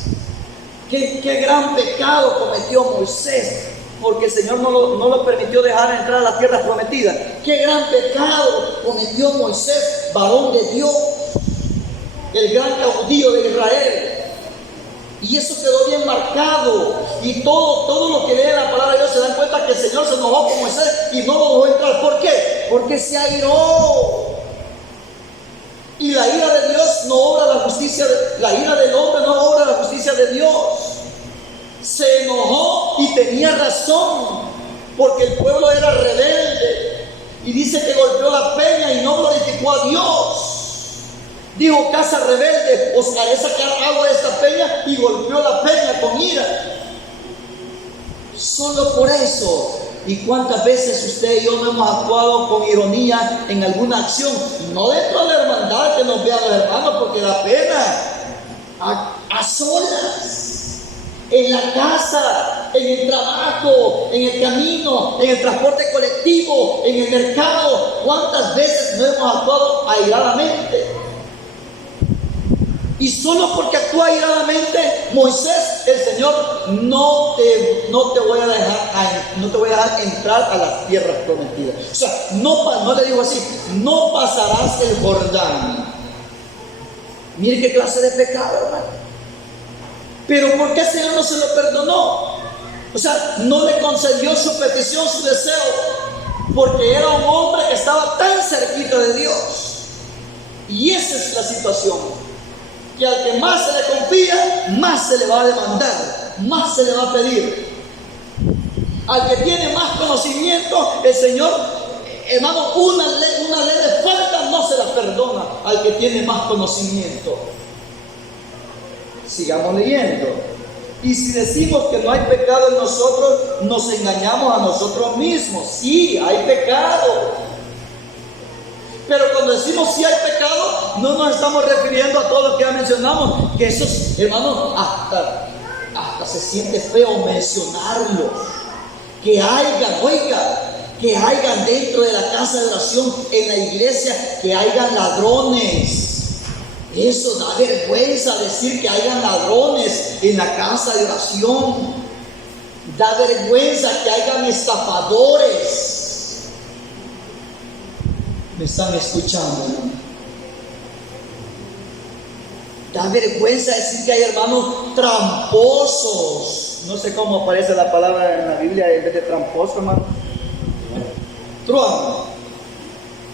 qué gran pecado cometió Moisés, porque el Señor no lo permitió dejar entrar a la tierra prometida. Qué gran pecado cometió Moisés, varón de Dios, el gran caudillo de Israel. Y eso quedó bien marcado. Y todo lo que lee la palabra de Dios se dan cuenta que el Señor se enojó con Moisés y no lo dejó entrar. ¿Por qué? Porque se airó. Y la ira de Dios no obra la justicia, la ira del hombre no obra la justicia de Dios. Se enojó y tenía razón, porque el pueblo era rebelde. Y dice que golpeó la peña y no glorificó a Dios. Dijo: casa rebelde, os haré sacar agua de esta peña, y golpeó la peña con ira. Solo por eso. ¿Y cuántas veces usted y yo no hemos actuado con ironía en alguna acción? No dentro de la hermandad, que nos vean los hermanos, porque da pena. A solas, en la casa, en el trabajo, en el camino, en el transporte colectivo, en el mercado. ¿Cuántas veces no hemos actuado airadamente? Y solo porque actúa airadamente Moisés, el Señor no te voy a dejar entrar a las tierras prometidas. O sea, no le digo así: no pasarás el Jordán. Mire qué clase de pecado, hermano. Pero ¿por qué el Señor no se lo perdonó? O sea, no le concedió su petición, su deseo, porque era un hombre que estaba tan cerquita de Dios. Y esa es la situación. Que al que más se le confía, más se le va a demandar, más se le va a pedir. Al que tiene más conocimiento, el Señor, hermano, una leve falta no se la perdona al que tiene más conocimiento. Sigamos leyendo. Y si decimos que no hay pecado en nosotros, nos engañamos a nosotros mismos. Sí, hay pecado. Pero cuando decimos sí hay pecado, no nos estamos refiriendo a todo lo que ya mencionamos, que esos, hermanos, hasta se siente feo mencionarlo. Que hayan dentro de la casa de oración, en la iglesia, que hayan ladrones. Eso da vergüenza, decir que hayan ladrones en la casa de oración. Da vergüenza que hayan estafadores. ¿Me están escuchando, hermano? Da vergüenza decir que hay hermanos tramposos. No sé cómo aparece la palabra en la Biblia en vez de tramposo, hermano. Truán.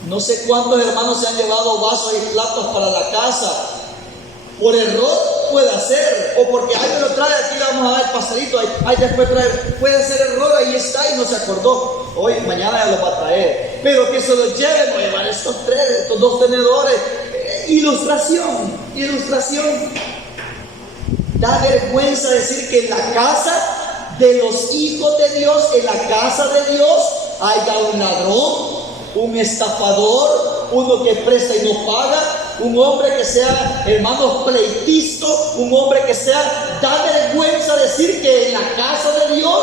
No sé cuántos hermanos se han llevado vasos y platos para la casa por error, pueda ser, o porque ahí me lo trae, aquí le vamos a dar el pasadito, ahí después trae, puede ser error, ahí está y no se acordó, hoy, mañana ya lo va a traer, pero que se lo lleven, no llevar estos dos tenedores, ilustración, da vergüenza decir que en la casa de los hijos de Dios, en la casa de Dios, haya un ladrón, un estafador, uno que presta y no paga, un hombre que sea, hermanos, pleitisto, un hombre que sea, da vergüenza decir que en la casa de Dios,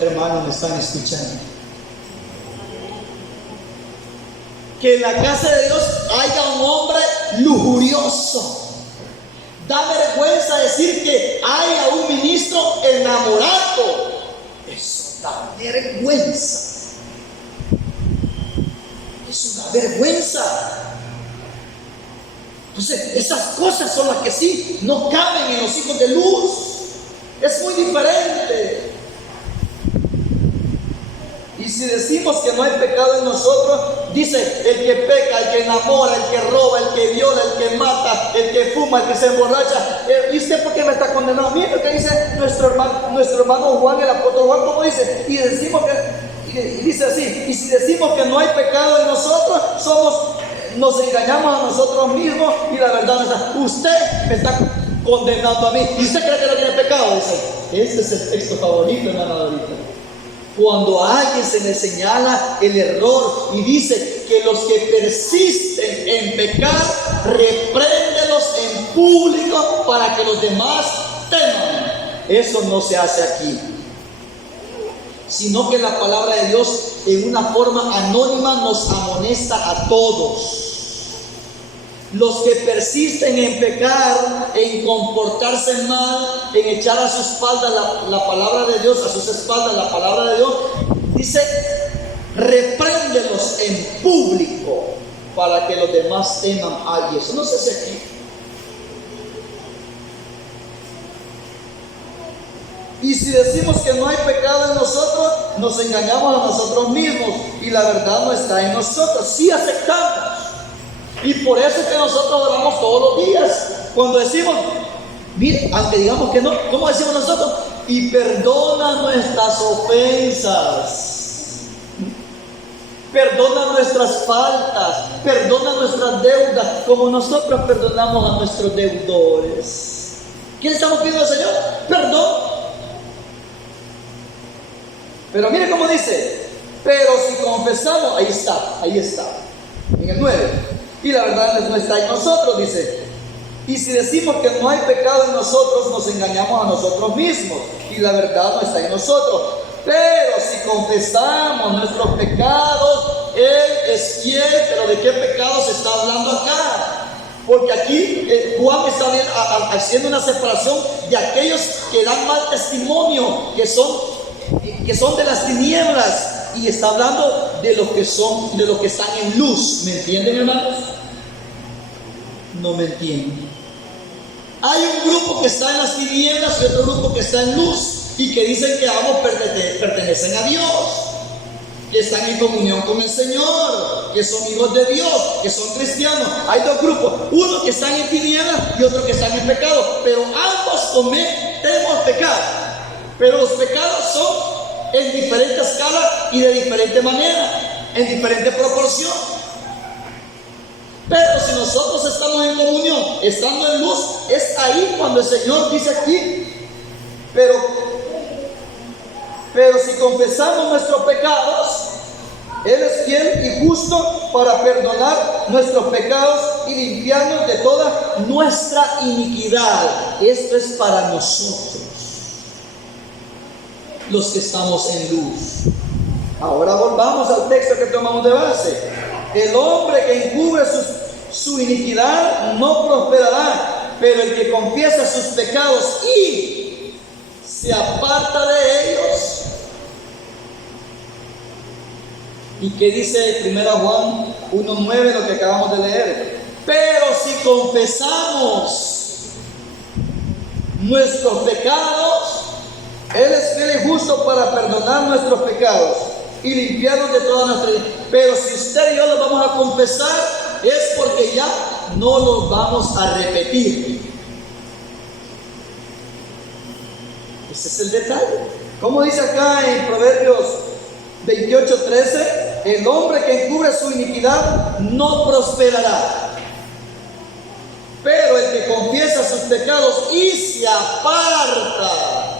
hermanos, me están escuchando, que en la casa de Dios haya un hombre lujurioso. Da vergüenza decir que haya un ministro enamorado. Eso da vergüenza. Eso da vergüenza. Entonces, esas cosas son las que sí no caben en los hijos de luz. Es muy diferente. Y si decimos que no hay pecado en nosotros, dice el que peca, el que enamora, el que roba, el que viola, el que mata, el que fuma, el que se emborracha. ¿Y usted por qué me está condenando? Mire lo que dice nuestro hermano Juan, el apóstol Juan, como dice. Y decimos que, dice así, y si decimos que no hay pecado en nosotros, nos engañamos a nosotros mismos y la verdad no está. Usted me está condenando a mí. ¿Y usted cree que no tiene pecado? Dice, este es el texto favorito, hermano, ahorita. Cuando a alguien se le señala el error y dice que los que persisten en pecar, repréndelos en público para que los demás teman. Eso no se hace aquí, sino que la palabra de Dios en una forma anónima nos amonesta a todos. Los que persisten en pecar, en comportarse mal, en echar a su espalda la palabra de Dios, a sus espaldas la palabra de Dios, dice, repréndelos en público para que los demás teman. Ay, eso no se hace aquí. Y si decimos que no hay pecado en nosotros, nos engañamos a nosotros mismos y la verdad no está en nosotros. Sí aceptamos. Y por eso es que nosotros oramos todos los días. Cuando decimos, mire, aunque digamos que no, ¿cómo decimos nosotros? Y perdona nuestras ofensas, perdona nuestras faltas, perdona nuestras deudas, como nosotros perdonamos a nuestros deudores. ¿Qué le estamos pidiendo al Señor? Perdón. Pero mire cómo dice, pero si confesamos, ahí está, en el 9. Y la verdad no está en nosotros, dice. Y si decimos que no hay pecado en nosotros, nos engañamos a nosotros mismos. Y la verdad no está en nosotros. Pero si confesamos nuestros pecados, Él es fiel. Pero ¿de qué pecados se está hablando acá? Porque aquí Juan está haciendo una separación de aquellos que dan mal testimonio, que son de las tinieblas. Y está hablando de los que están en luz. ¿Me entienden, hermanos? No me entienden. Hay un grupo que está en las tinieblas y otro grupo que está en luz y que dicen que ambos pertenecen a Dios, que están en comunión con el Señor, que son hijos de Dios, que son cristianos. Hay dos grupos, uno que están en tinieblas y otro que están en pecado, pero ambos cometemos pecado, pero los pecados son en diferente escala y de diferente manera, en diferente proporción. Pero si nosotros estamos en comunión, estando en luz, es ahí cuando el Señor dice aquí, pero si confesamos nuestros pecados, Él es fiel y justo para perdonar nuestros pecados y limpiarnos de toda nuestra iniquidad. Esto es para nosotros, los que estamos en luz. Ahora volvamos al texto que tomamos de base. El hombre que encubre su iniquidad no prosperará, pero el que confiesa sus pecados y se aparta de ellos. ¿Y qué dice 1 Juan 1:9, lo que acabamos de leer? Pero si confesamos nuestros pecados, Él es fiel y justo para perdonar nuestros pecados y limpiarnos de toda nuestra vida. Pero si usted y yo los vamos a confesar, es porque ya no los vamos a repetir. Ese es el detalle. Como dice acá en Proverbios 28:13, el hombre que encubre su iniquidad no prosperará, pero el que confiesa sus pecados y se aparta.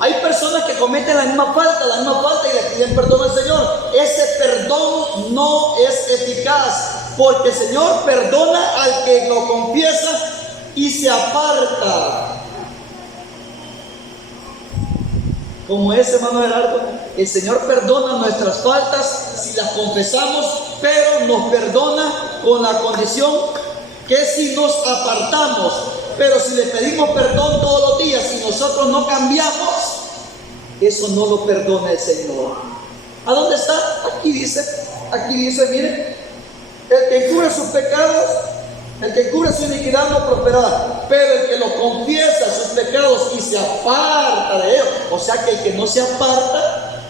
Hay personas que cometen la misma falta y le piden perdón al Señor. Ese perdón no es eficaz, porque el Señor perdona al que lo confiesa y se aparta. Como es, hermano Gerardo, el Señor perdona nuestras faltas si las confesamos, pero nos perdona con la condición que si nos apartamos. Pero si le pedimos perdón todos los días y nosotros no cambiamos, eso no lo perdona el Señor. ¿A dónde está? Aquí dice, miren, el que encubre sus pecados, el que encubre su iniquidad no prosperará, pero el que lo confiesa sus pecados y se aparta de ellos, o sea que el que no se aparta,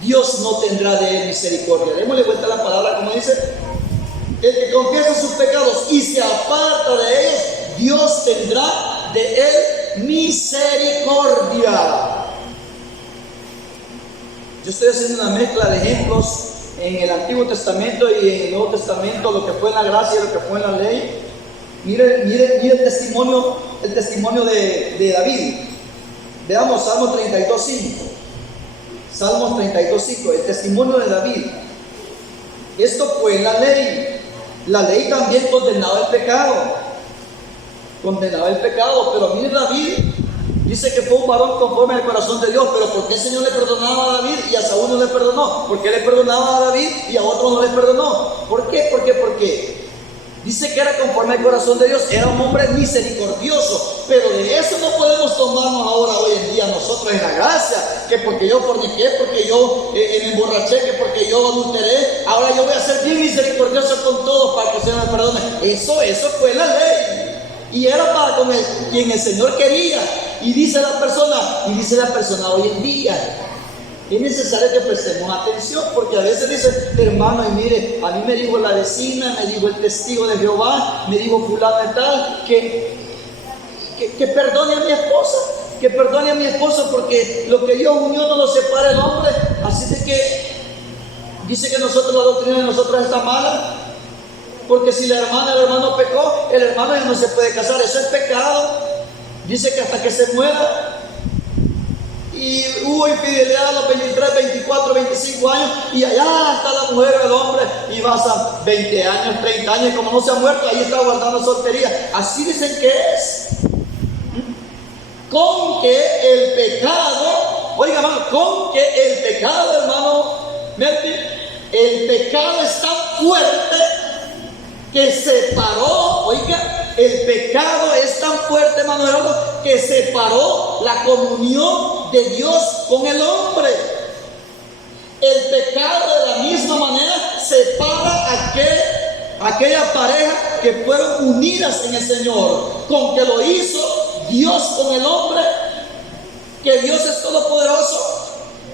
Dios no tendrá de él misericordia. Démosle vuelta a la palabra, como dice, el que confiesa sus pecados y se aparta de ellos, Dios tendrá de él misericordia. Yo estoy haciendo una mezcla de ejemplos en el Antiguo Testamento y en el Nuevo Testamento, lo que fue en la gracia y lo que fue en la ley. Mire el testimonio de David. Veamos Salmo 32:5. Salmo 32:5, el testimonio de David. Esto fue en la ley. La ley también condenaba el pecado. Pero mire, David dice que fue un varón conforme al corazón de Dios. Pero ¿por qué el Señor le perdonaba a David y a Saúl no le perdonó? ¿Por qué le perdonaba a David y a otro no le perdonó? ¿Por qué? Porque dice que era conforme al corazón de Dios, era un hombre misericordioso. Pero de eso no podemos tomarnos ahora, hoy en día, nosotros en la gracia, que porque yo forniqué, porque yo me emborraché, que porque yo adulteré, ahora yo voy a ser bien misericordioso con todos para que el Señor me perdone. Eso fue la ley. Y era para con quien el Señor quería. Y dice la persona hoy en día, es necesario que prestemos atención, porque a veces dice, hermano, y mire, a mí me dijo la vecina, me dijo el testigo de Jehová, me dijo fulano y tal, que perdone a mi esposa, porque lo que Dios unió no lo separa el hombre. Así de que dice que la doctrina de nosotros está mala, porque si la hermana, el hermano pecó, el hermano ya no se puede casar, eso es pecado. Dice que hasta que se muera. Y hubo infidelidad a los 23, 24, 25 años, y allá está la mujer o el hombre, y vas a 20 años, 30 años, y como no se ha muerto, ahí está guardando soltería. Así dicen que es. Con que el pecado, oiga, hermano, hermano Melvin, el pecado es tan fuerte que separó, el pecado es tan fuerte, hermano Gerardo, que separó la comunión de Dios con el hombre. El pecado de la misma manera separa aquella pareja que fueron unidas en el Señor, con que lo hizo Dios con el hombre, que Dios es todopoderoso,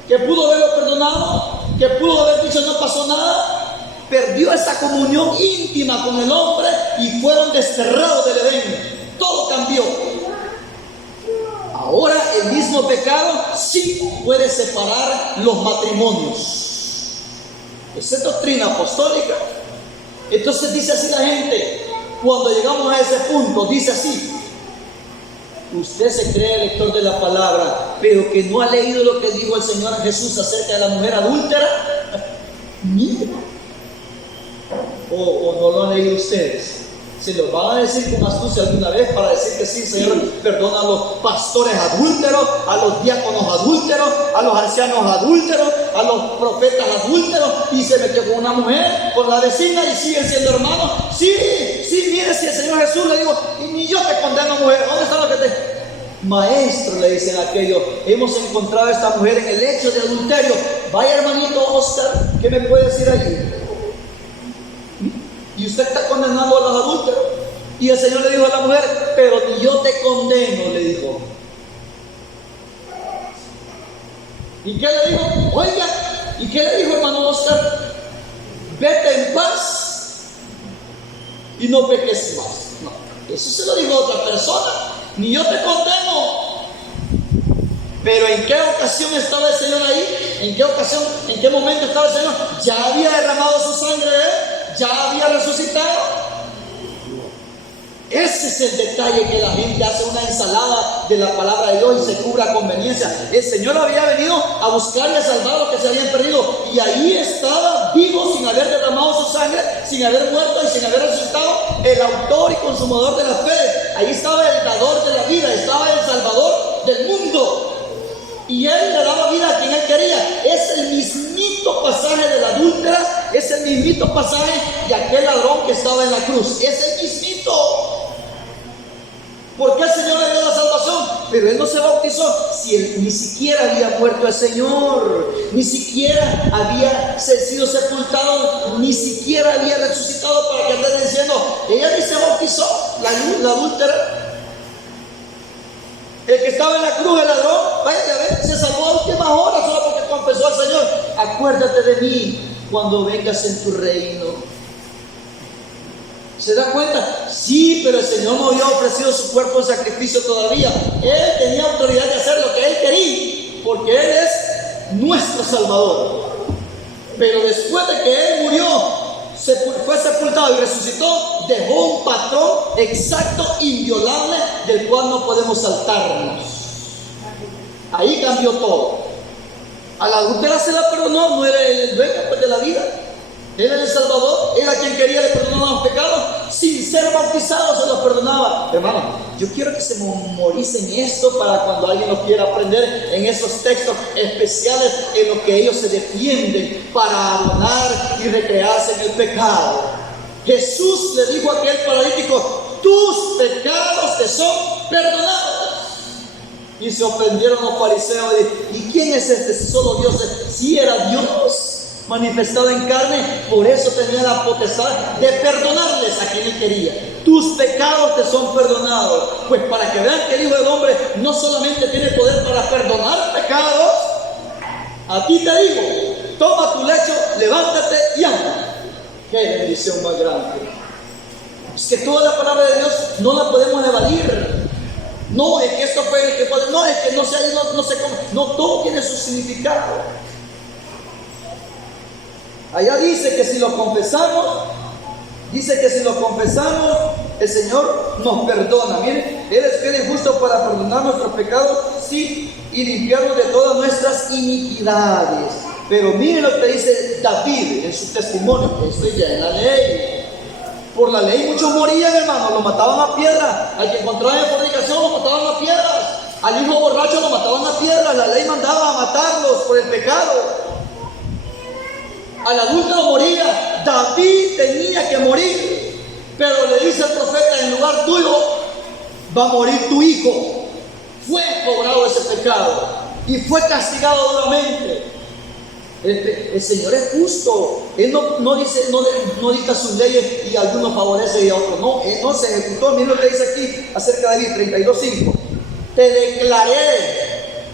que pudo haberlo perdonado, que pudo haber dicho no pasó nada. Perdió esa comunión íntima con el hombre y fueron desterrados del Edén. Todo cambió. Ahora el mismo pecado sí puede separar los matrimonios. Esa es doctrina apostólica. Entonces dice así la gente, cuando llegamos a ese punto, dice así: usted se cree lector de la palabra, pero que no ha leído lo que dijo el Señor Jesús acerca de la mujer adúltera. Mira. O no lo han leído ustedes. Se lo van a decir con astucia alguna vez para decir que sí, Señor perdona a los pastores adúlteros, a los diáconos adúlteros, a los ancianos adúlteros, a los profetas adúlteros, y se metió con una mujer, con la vecina, y siguen siendo hermanos. Sí, mire, si el Señor Jesús le dijo, y ni yo te condeno, mujer, ¿dónde está lo que te... Maestro, le dicen aquellos, hemos encontrado a esta mujer en el hecho de adulterio. Vaya, hermanito Oscar, ¿qué me puede decir allí? Y usted está condenando a los adúlteros. Y el Señor le dijo a la mujer, pero ni yo te condeno, le dijo. ¿Y qué le dijo? Oiga, ¿y qué le dijo, hermano Oscar? Vete en paz y no peques más. No, eso se lo dijo a otra persona. Ni yo te condeno, Pero ¿en qué ocasión estaba el Señor ahí? ¿En qué ocasión, en qué momento estaba el Señor? Ya había derramado su sangre, ya había resucitado. Ese es el detalle, que la gente hace una ensalada de la palabra de Dios y se cubra a conveniencia. El Señor había venido a buscar y a salvar a los que se habían perdido, y ahí estaba vivo, sin haber derramado su sangre, sin haber muerto y sin haber resucitado, el autor y consumador de la fe. Ahí estaba el dador de la vida, estaba el salvador del mundo, y Él le daba vida a quien Él quería. Es el mismito pasaje de la adúltera, es el mismito pasaje de aquel ladrón que estaba en la cruz, es el mismito. ¿Por qué el Señor le dio la salvación? Pero Él no se bautizó si Él ni siquiera había muerto el Señor, ni siquiera había sido sepultado, ni siquiera había resucitado, para que anden diciendo, ella ni se bautizó, la adúltera. El que estaba en la cruz, el ladrón, vaya a ver, se salvó a última hora solo porque confesó al Señor: acuérdate de mí cuando vengas en tu reino. ¿Se da cuenta? Sí, pero el Señor no había ofrecido su cuerpo en sacrificio todavía. Él tenía autoridad de hacer lo que Él quería, porque Él es nuestro Salvador. Pero después de que Él murió, fue sepultado y resucitó, dejó un patrón exacto, inviolable, del cual no podemos saltarnos. Ahí cambió todo. A la adúltera se la perdonó, no era el dueño de la vida. Él era el Salvador, era quien quería le perdonar los pecados, sin ser bautizado se los perdonaba. Hermano, yo quiero que se memoricen esto para cuando alguien lo quiera aprender, en esos textos especiales en los que ellos se defienden para adorar y recrearse en el pecado. Jesús le dijo a aquel paralítico: tus pecados te son perdonados. Y se ofendieron los fariseos y ¿quién es este? Si solo Dios es. Si era Dios manifestado en carne, por eso tenía la potestad de perdonarles a quien Él quería. Tus pecados te son perdonados. Pues para que vean que el Hijo del Hombre no solamente tiene poder para perdonar pecados, a ti te digo: toma tu lecho, levántate y anda. Qué bendición más grande. Es que toda la palabra de Dios no la podemos evadir. No es que esto fue el que fue, no es que no sé cómo, no, todo tiene su significado. Allá dice que si lo confesamos, el Señor nos perdona. Miren, Él es fiel y justo para perdonar nuestros pecados, sí, y limpiarnos de todas nuestras iniquidades. Pero miren lo que dice David en su testimonio: estoy ya en la ley. Por la ley muchos morían, hermano, lo mataban a piedra. Al que encontraban en fornicación lo mataban a piedras. Al hijo borracho lo mataban a piedras. La ley mandaba a matarlos por el pecado. Al adúltero moría. David tenía que morir, pero le dice al profeta: en lugar tuyo va a morir tu hijo. Fue cobrado ese pecado y fue castigado duramente. El Señor es justo. Él no dicta sus leyes y a algunos favorece y a otros no. Él no se ejecutó. Miren lo que dice aquí acerca de David, 32:5. Te declaré,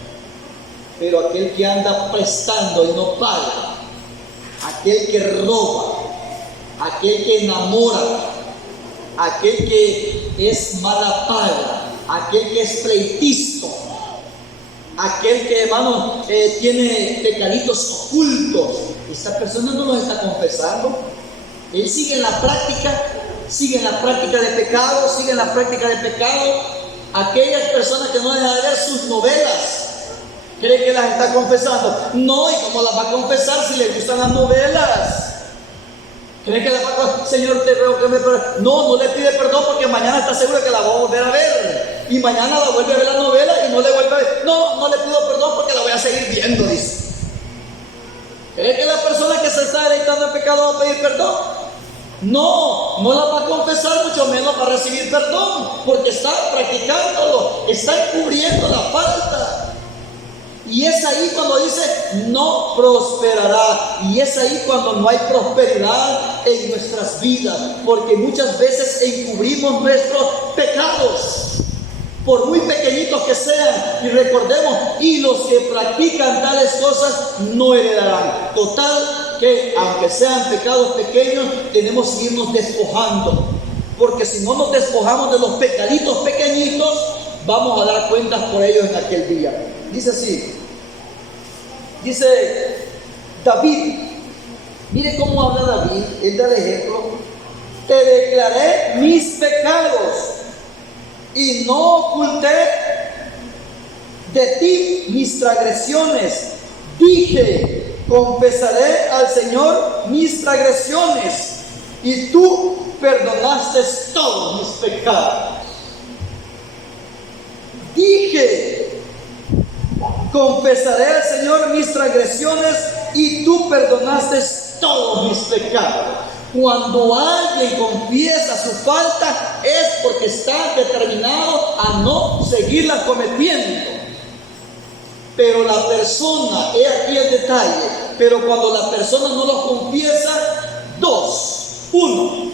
pero aquel que anda prestando y no paga, aquel que roba, aquel que enamora, aquel que es mala paga, aquel que es pleitisto, aquel que, hermano, tiene pecaditos ocultos, esta persona no los está confesando. Él sigue en la práctica de pecado, sigue en la práctica de pecado. Aquellas personas que no dejan de ver sus novelas, ¿cree que las está confesando? No, ¿y cómo las va a confesar si le gustan las novelas? ¿Cree que las va a confesar? Señor, te ruego que me perdone. No le pide perdón porque mañana está seguro que la va a volver a ver. Y mañana la vuelve a ver la novela y no le vuelve a ver. No le pido perdón porque la voy a seguir viendo, dice. ¿Cree que la persona que se está deleitando en pecado va a pedir perdón? No la va a confesar, mucho menos va a recibir perdón, porque está practicándolo, está encubriendo la falta. Y es ahí cuando dice: no prosperará. Y es ahí cuando no hay prosperidad en nuestras vidas, porque muchas veces encubrimos nuestros pecados, por muy pequeñitos que sean. Y recordemos, y los que practican tales cosas no heredarán. Total, que aunque sean pecados pequeños, tenemos que irnos despojando, porque si no nos despojamos de los pecaditos pequeñitos, vamos a dar cuentas por ellos en aquel día. Dice así, dice David, mire cómo habla David, él da el ejemplo: te declaré mis pecados y no oculté de ti mis transgresiones. Dije, confesaré al Señor mis transgresiones y tú perdonaste todos mis pecados. Dije, confesaré al Señor mis transgresiones y tú perdonaste todos mis pecados. Cuando alguien confiesa su falta es porque está determinado a no seguirla cometiendo. Pero la persona, he aquí el detalle, pero cuando la persona no lo confiesa, dos, uno,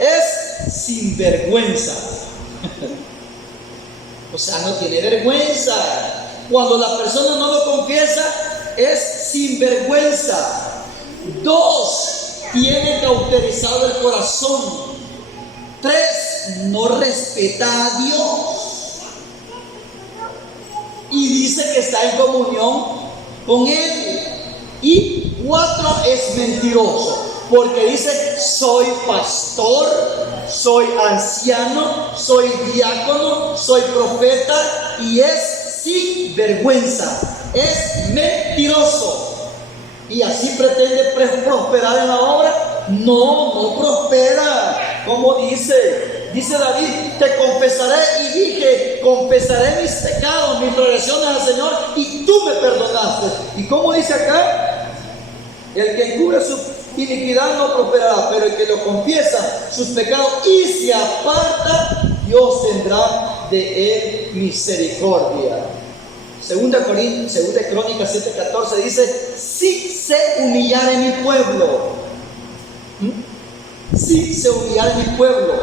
es sinvergüenza. O sea, no tiene vergüenza. Cuando la persona no lo confiesa, es sinvergüenza. Dos, tiene cauterizado el corazón. Tres, no respeta a Dios. Y dice que está en comunión con Él. Y cuatro, es mentiroso, porque dice: soy pastor, soy anciano, soy diácono, soy profeta, y es sin vergüenza, es mentiroso. Y así pretende prosperar en la obra. No prospera. Como dice David: te confesaré, y dije, confesaré mis pecados, mis transgresiones al Señor, y tú me perdonaste. Y como dice acá, el que encubre su iniquidad no prosperará, pero el que lo confiesa sus pecados y se aparta, Dios tendrá de él misericordia. Segunda Crónicas 7:14 dice: si se humillare mi pueblo, si se humillare mi pueblo,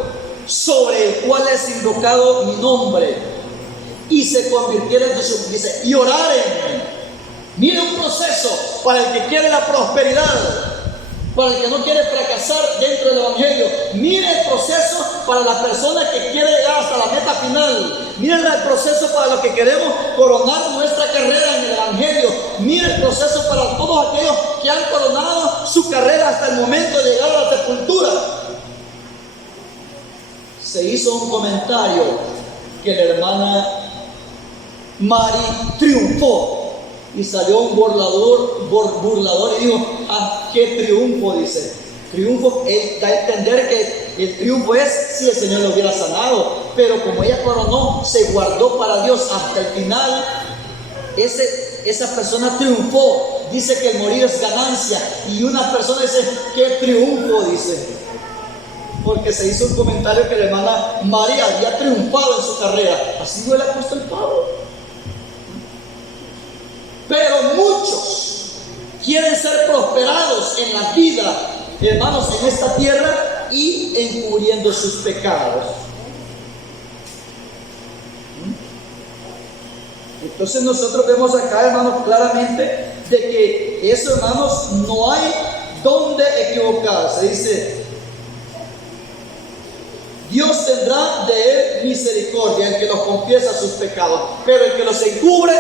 sobre el cual es invocado mi nombre, y se convirtieren en su, dice, y oraren. Mire un proceso para el que quiere la prosperidad, para el que no quiere fracasar dentro del Evangelio. Mire el proceso para la persona que quiere llegar hasta la meta final. Mire el proceso para los que queremos coronar nuestra carrera en el Evangelio. Mire el proceso para todos aquellos que han coronado su carrera hasta el momento de llegar a la sepultura. Se hizo un comentario que la hermana Mari triunfó. Y salió un burlador y dijo: ¡ah, qué triunfo! Dice, triunfo, él da a entender que el triunfo es si el Señor lo hubiera sanado. Pero como ella coronó, se guardó para Dios hasta el final, esa persona triunfó. Dice que el morir es ganancia. Y una persona dice: ¡qué triunfo! Dice, porque se hizo un comentario que la hermana María había triunfado en su carrera. Así fue el apóstol Pablo. Pero muchos quieren ser prosperados en la vida, hermanos, en esta tierra, y encubriendo sus pecados. Entonces nosotros vemos acá, hermanos, claramente de que eso, hermanos, no hay donde equivocarse. Dice: Dios tendrá de él misericordia, el que los confiesa sus pecados, pero el que los encubre,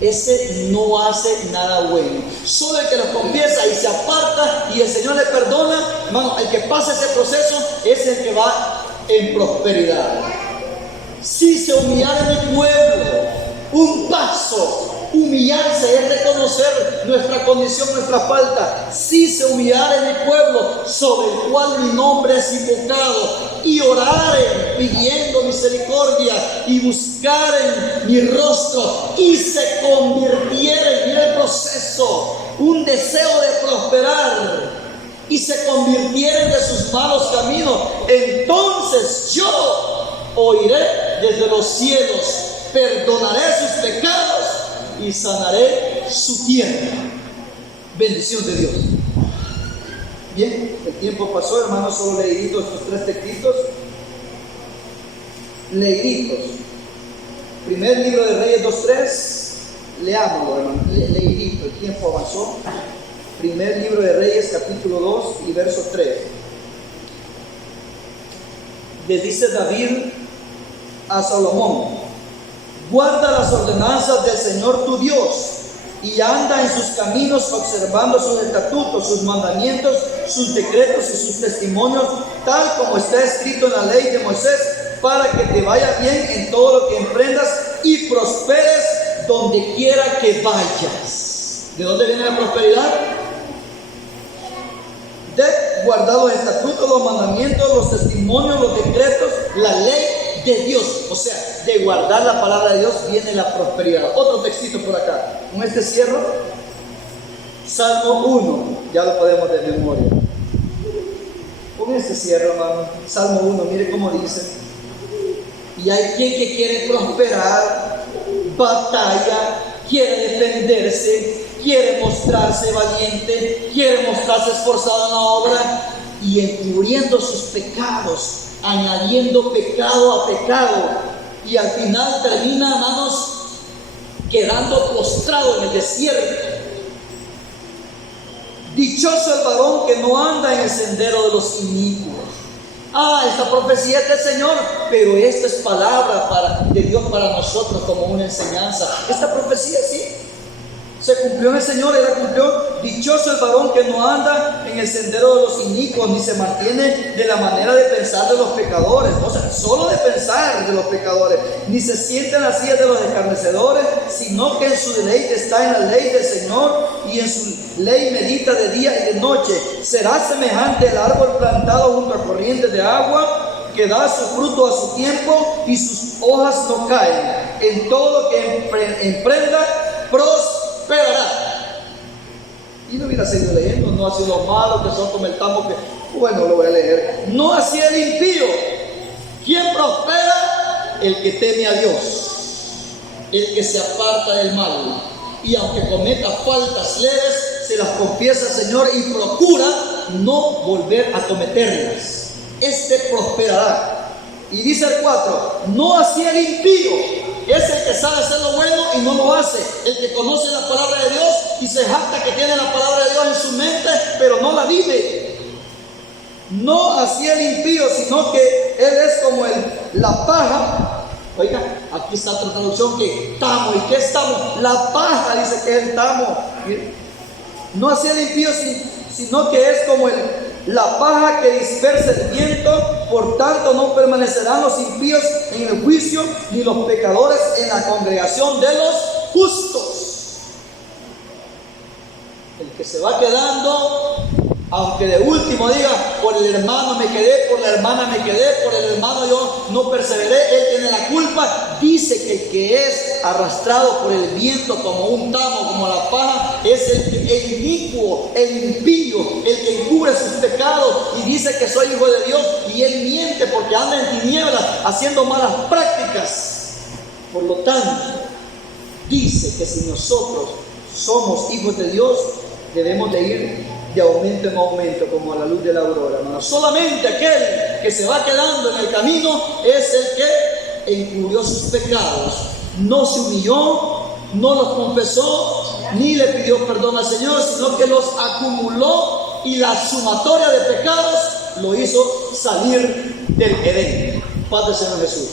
ese no hace nada bueno. Solo el que los confiesa y se aparta y el Señor le perdona, hermano, el que pasa ese proceso es el que va en prosperidad. Si se humillare mi pueblo, un paso, humillarse es reconocer nuestra condición, nuestra falta. Si se humillare mi pueblo, sobre el cual mi nombre es invocado, y oraren pidiendo misericordia y buscaren mi rostro y se convirtieren, mira el proceso, un deseo de prosperar, y se convirtieren de sus malos caminos, entonces yo oiré desde los cielos, perdonaré sus pecados y sanaré su tierra. Bendición de Dios. Bien, el tiempo pasó, hermanos, solo leíditos estos tres textitos. Leíditos. Primer libro de Reyes 2:3. Leámoslo, hermanos. Leídito, el tiempo avanzó. Primer libro de Reyes, capítulo 2 y verso 3. Le dice David a Salomón: guarda las ordenanzas del Señor tu Dios y anda en sus caminos observando sus estatutos, sus mandamientos, sus decretos y sus testimonios, tal como está escrito en la ley de Moisés, para que te vaya bien en todo lo que emprendas y prosperes donde quiera que vayas. ¿De dónde viene la prosperidad? De guardar los estatutos, los mandamientos, los testimonios, los decretos, la ley de Dios. O sea, de guardar la palabra de Dios viene la prosperidad. Otro textito por acá. Con este cierro, Salmo 1, ya lo podemos de memoria. Con este cierro, hermano, Salmo 1, mire cómo dice. Y hay quien que quiere prosperar, batalla, quiere defenderse, quiere mostrarse valiente, quiere mostrarse esforzado en la obra, y encubriendo sus pecados, añadiendo pecado a pecado, y al final termina, hermanos, quedando postrado en el desierto. Dichoso el varón que no anda en el sendero de los inicuos. Esta profecía es del Señor, pero esta es palabra de Dios para nosotros como una enseñanza. Esta profecía sí se cumplió en el Señor, ella cumplió. Dichoso el varón que no anda en el sendero de los inicuos, ni se mantiene de la manera de pensar de los pecadores, o sea, solo de pensar de los pecadores, ni se sienta en las sillas de los escarnecedores, sino que en su deleite está en la ley del Señor, y en su ley medita de día y de noche. Será semejante al árbol plantado junto a corrientes de agua, que da su fruto a su tiempo y sus hojas no caen. En todo lo que emprenda, prosperará. Y no hubiera seguido leyendo, no así los malos que son como el tambo que, bueno, lo voy a leer. No así el impío. ¿Quién prospera? El que teme a Dios, el que se aparta del mal, y aunque cometa faltas leves, se las confiesa al Señor y procura no volver a cometerlas. Este prosperará. Y dice el 4, no así el impío. Es el que sabe hacer lo bueno y no lo hace, el que conoce la palabra de Dios y se jacta que tiene la palabra de Dios en su mente, pero no la vive. No así el impío, sino que él es como la paja. Oiga, aquí está otra traducción que tamo. ¿Y qué es tamo? La paja dice que es el tamo. No así el impío, sino que es como la paja que dispersa el viento. Por tanto no permanecerán los impíos en el juicio, ni los pecadores en la congregación de los justos. El que se va quedando, aunque de último diga, por el hermano me quedé, por la hermana me quedé, por el hermano yo no perseveré, él tiene la culpa. Dice que el que es arrastrado por el viento como un tamo, como la paja, es el inicuo, el impío, el que encubre sus pecados y dice que soy hijo de Dios, y él miente porque anda en tinieblas haciendo malas prácticas. Por lo tanto, dice que si nosotros somos hijos de Dios, debemos de ir de aumento en aumento como a la luz de la aurora, hermano. Solamente aquel que se va quedando en el camino es el que encubrió sus pecados, no se humilló, no los confesó, ni le pidió perdón al Señor, sino que los acumuló, y la sumatoria de pecados lo hizo salir del Edén. Paz del Señor Jesús.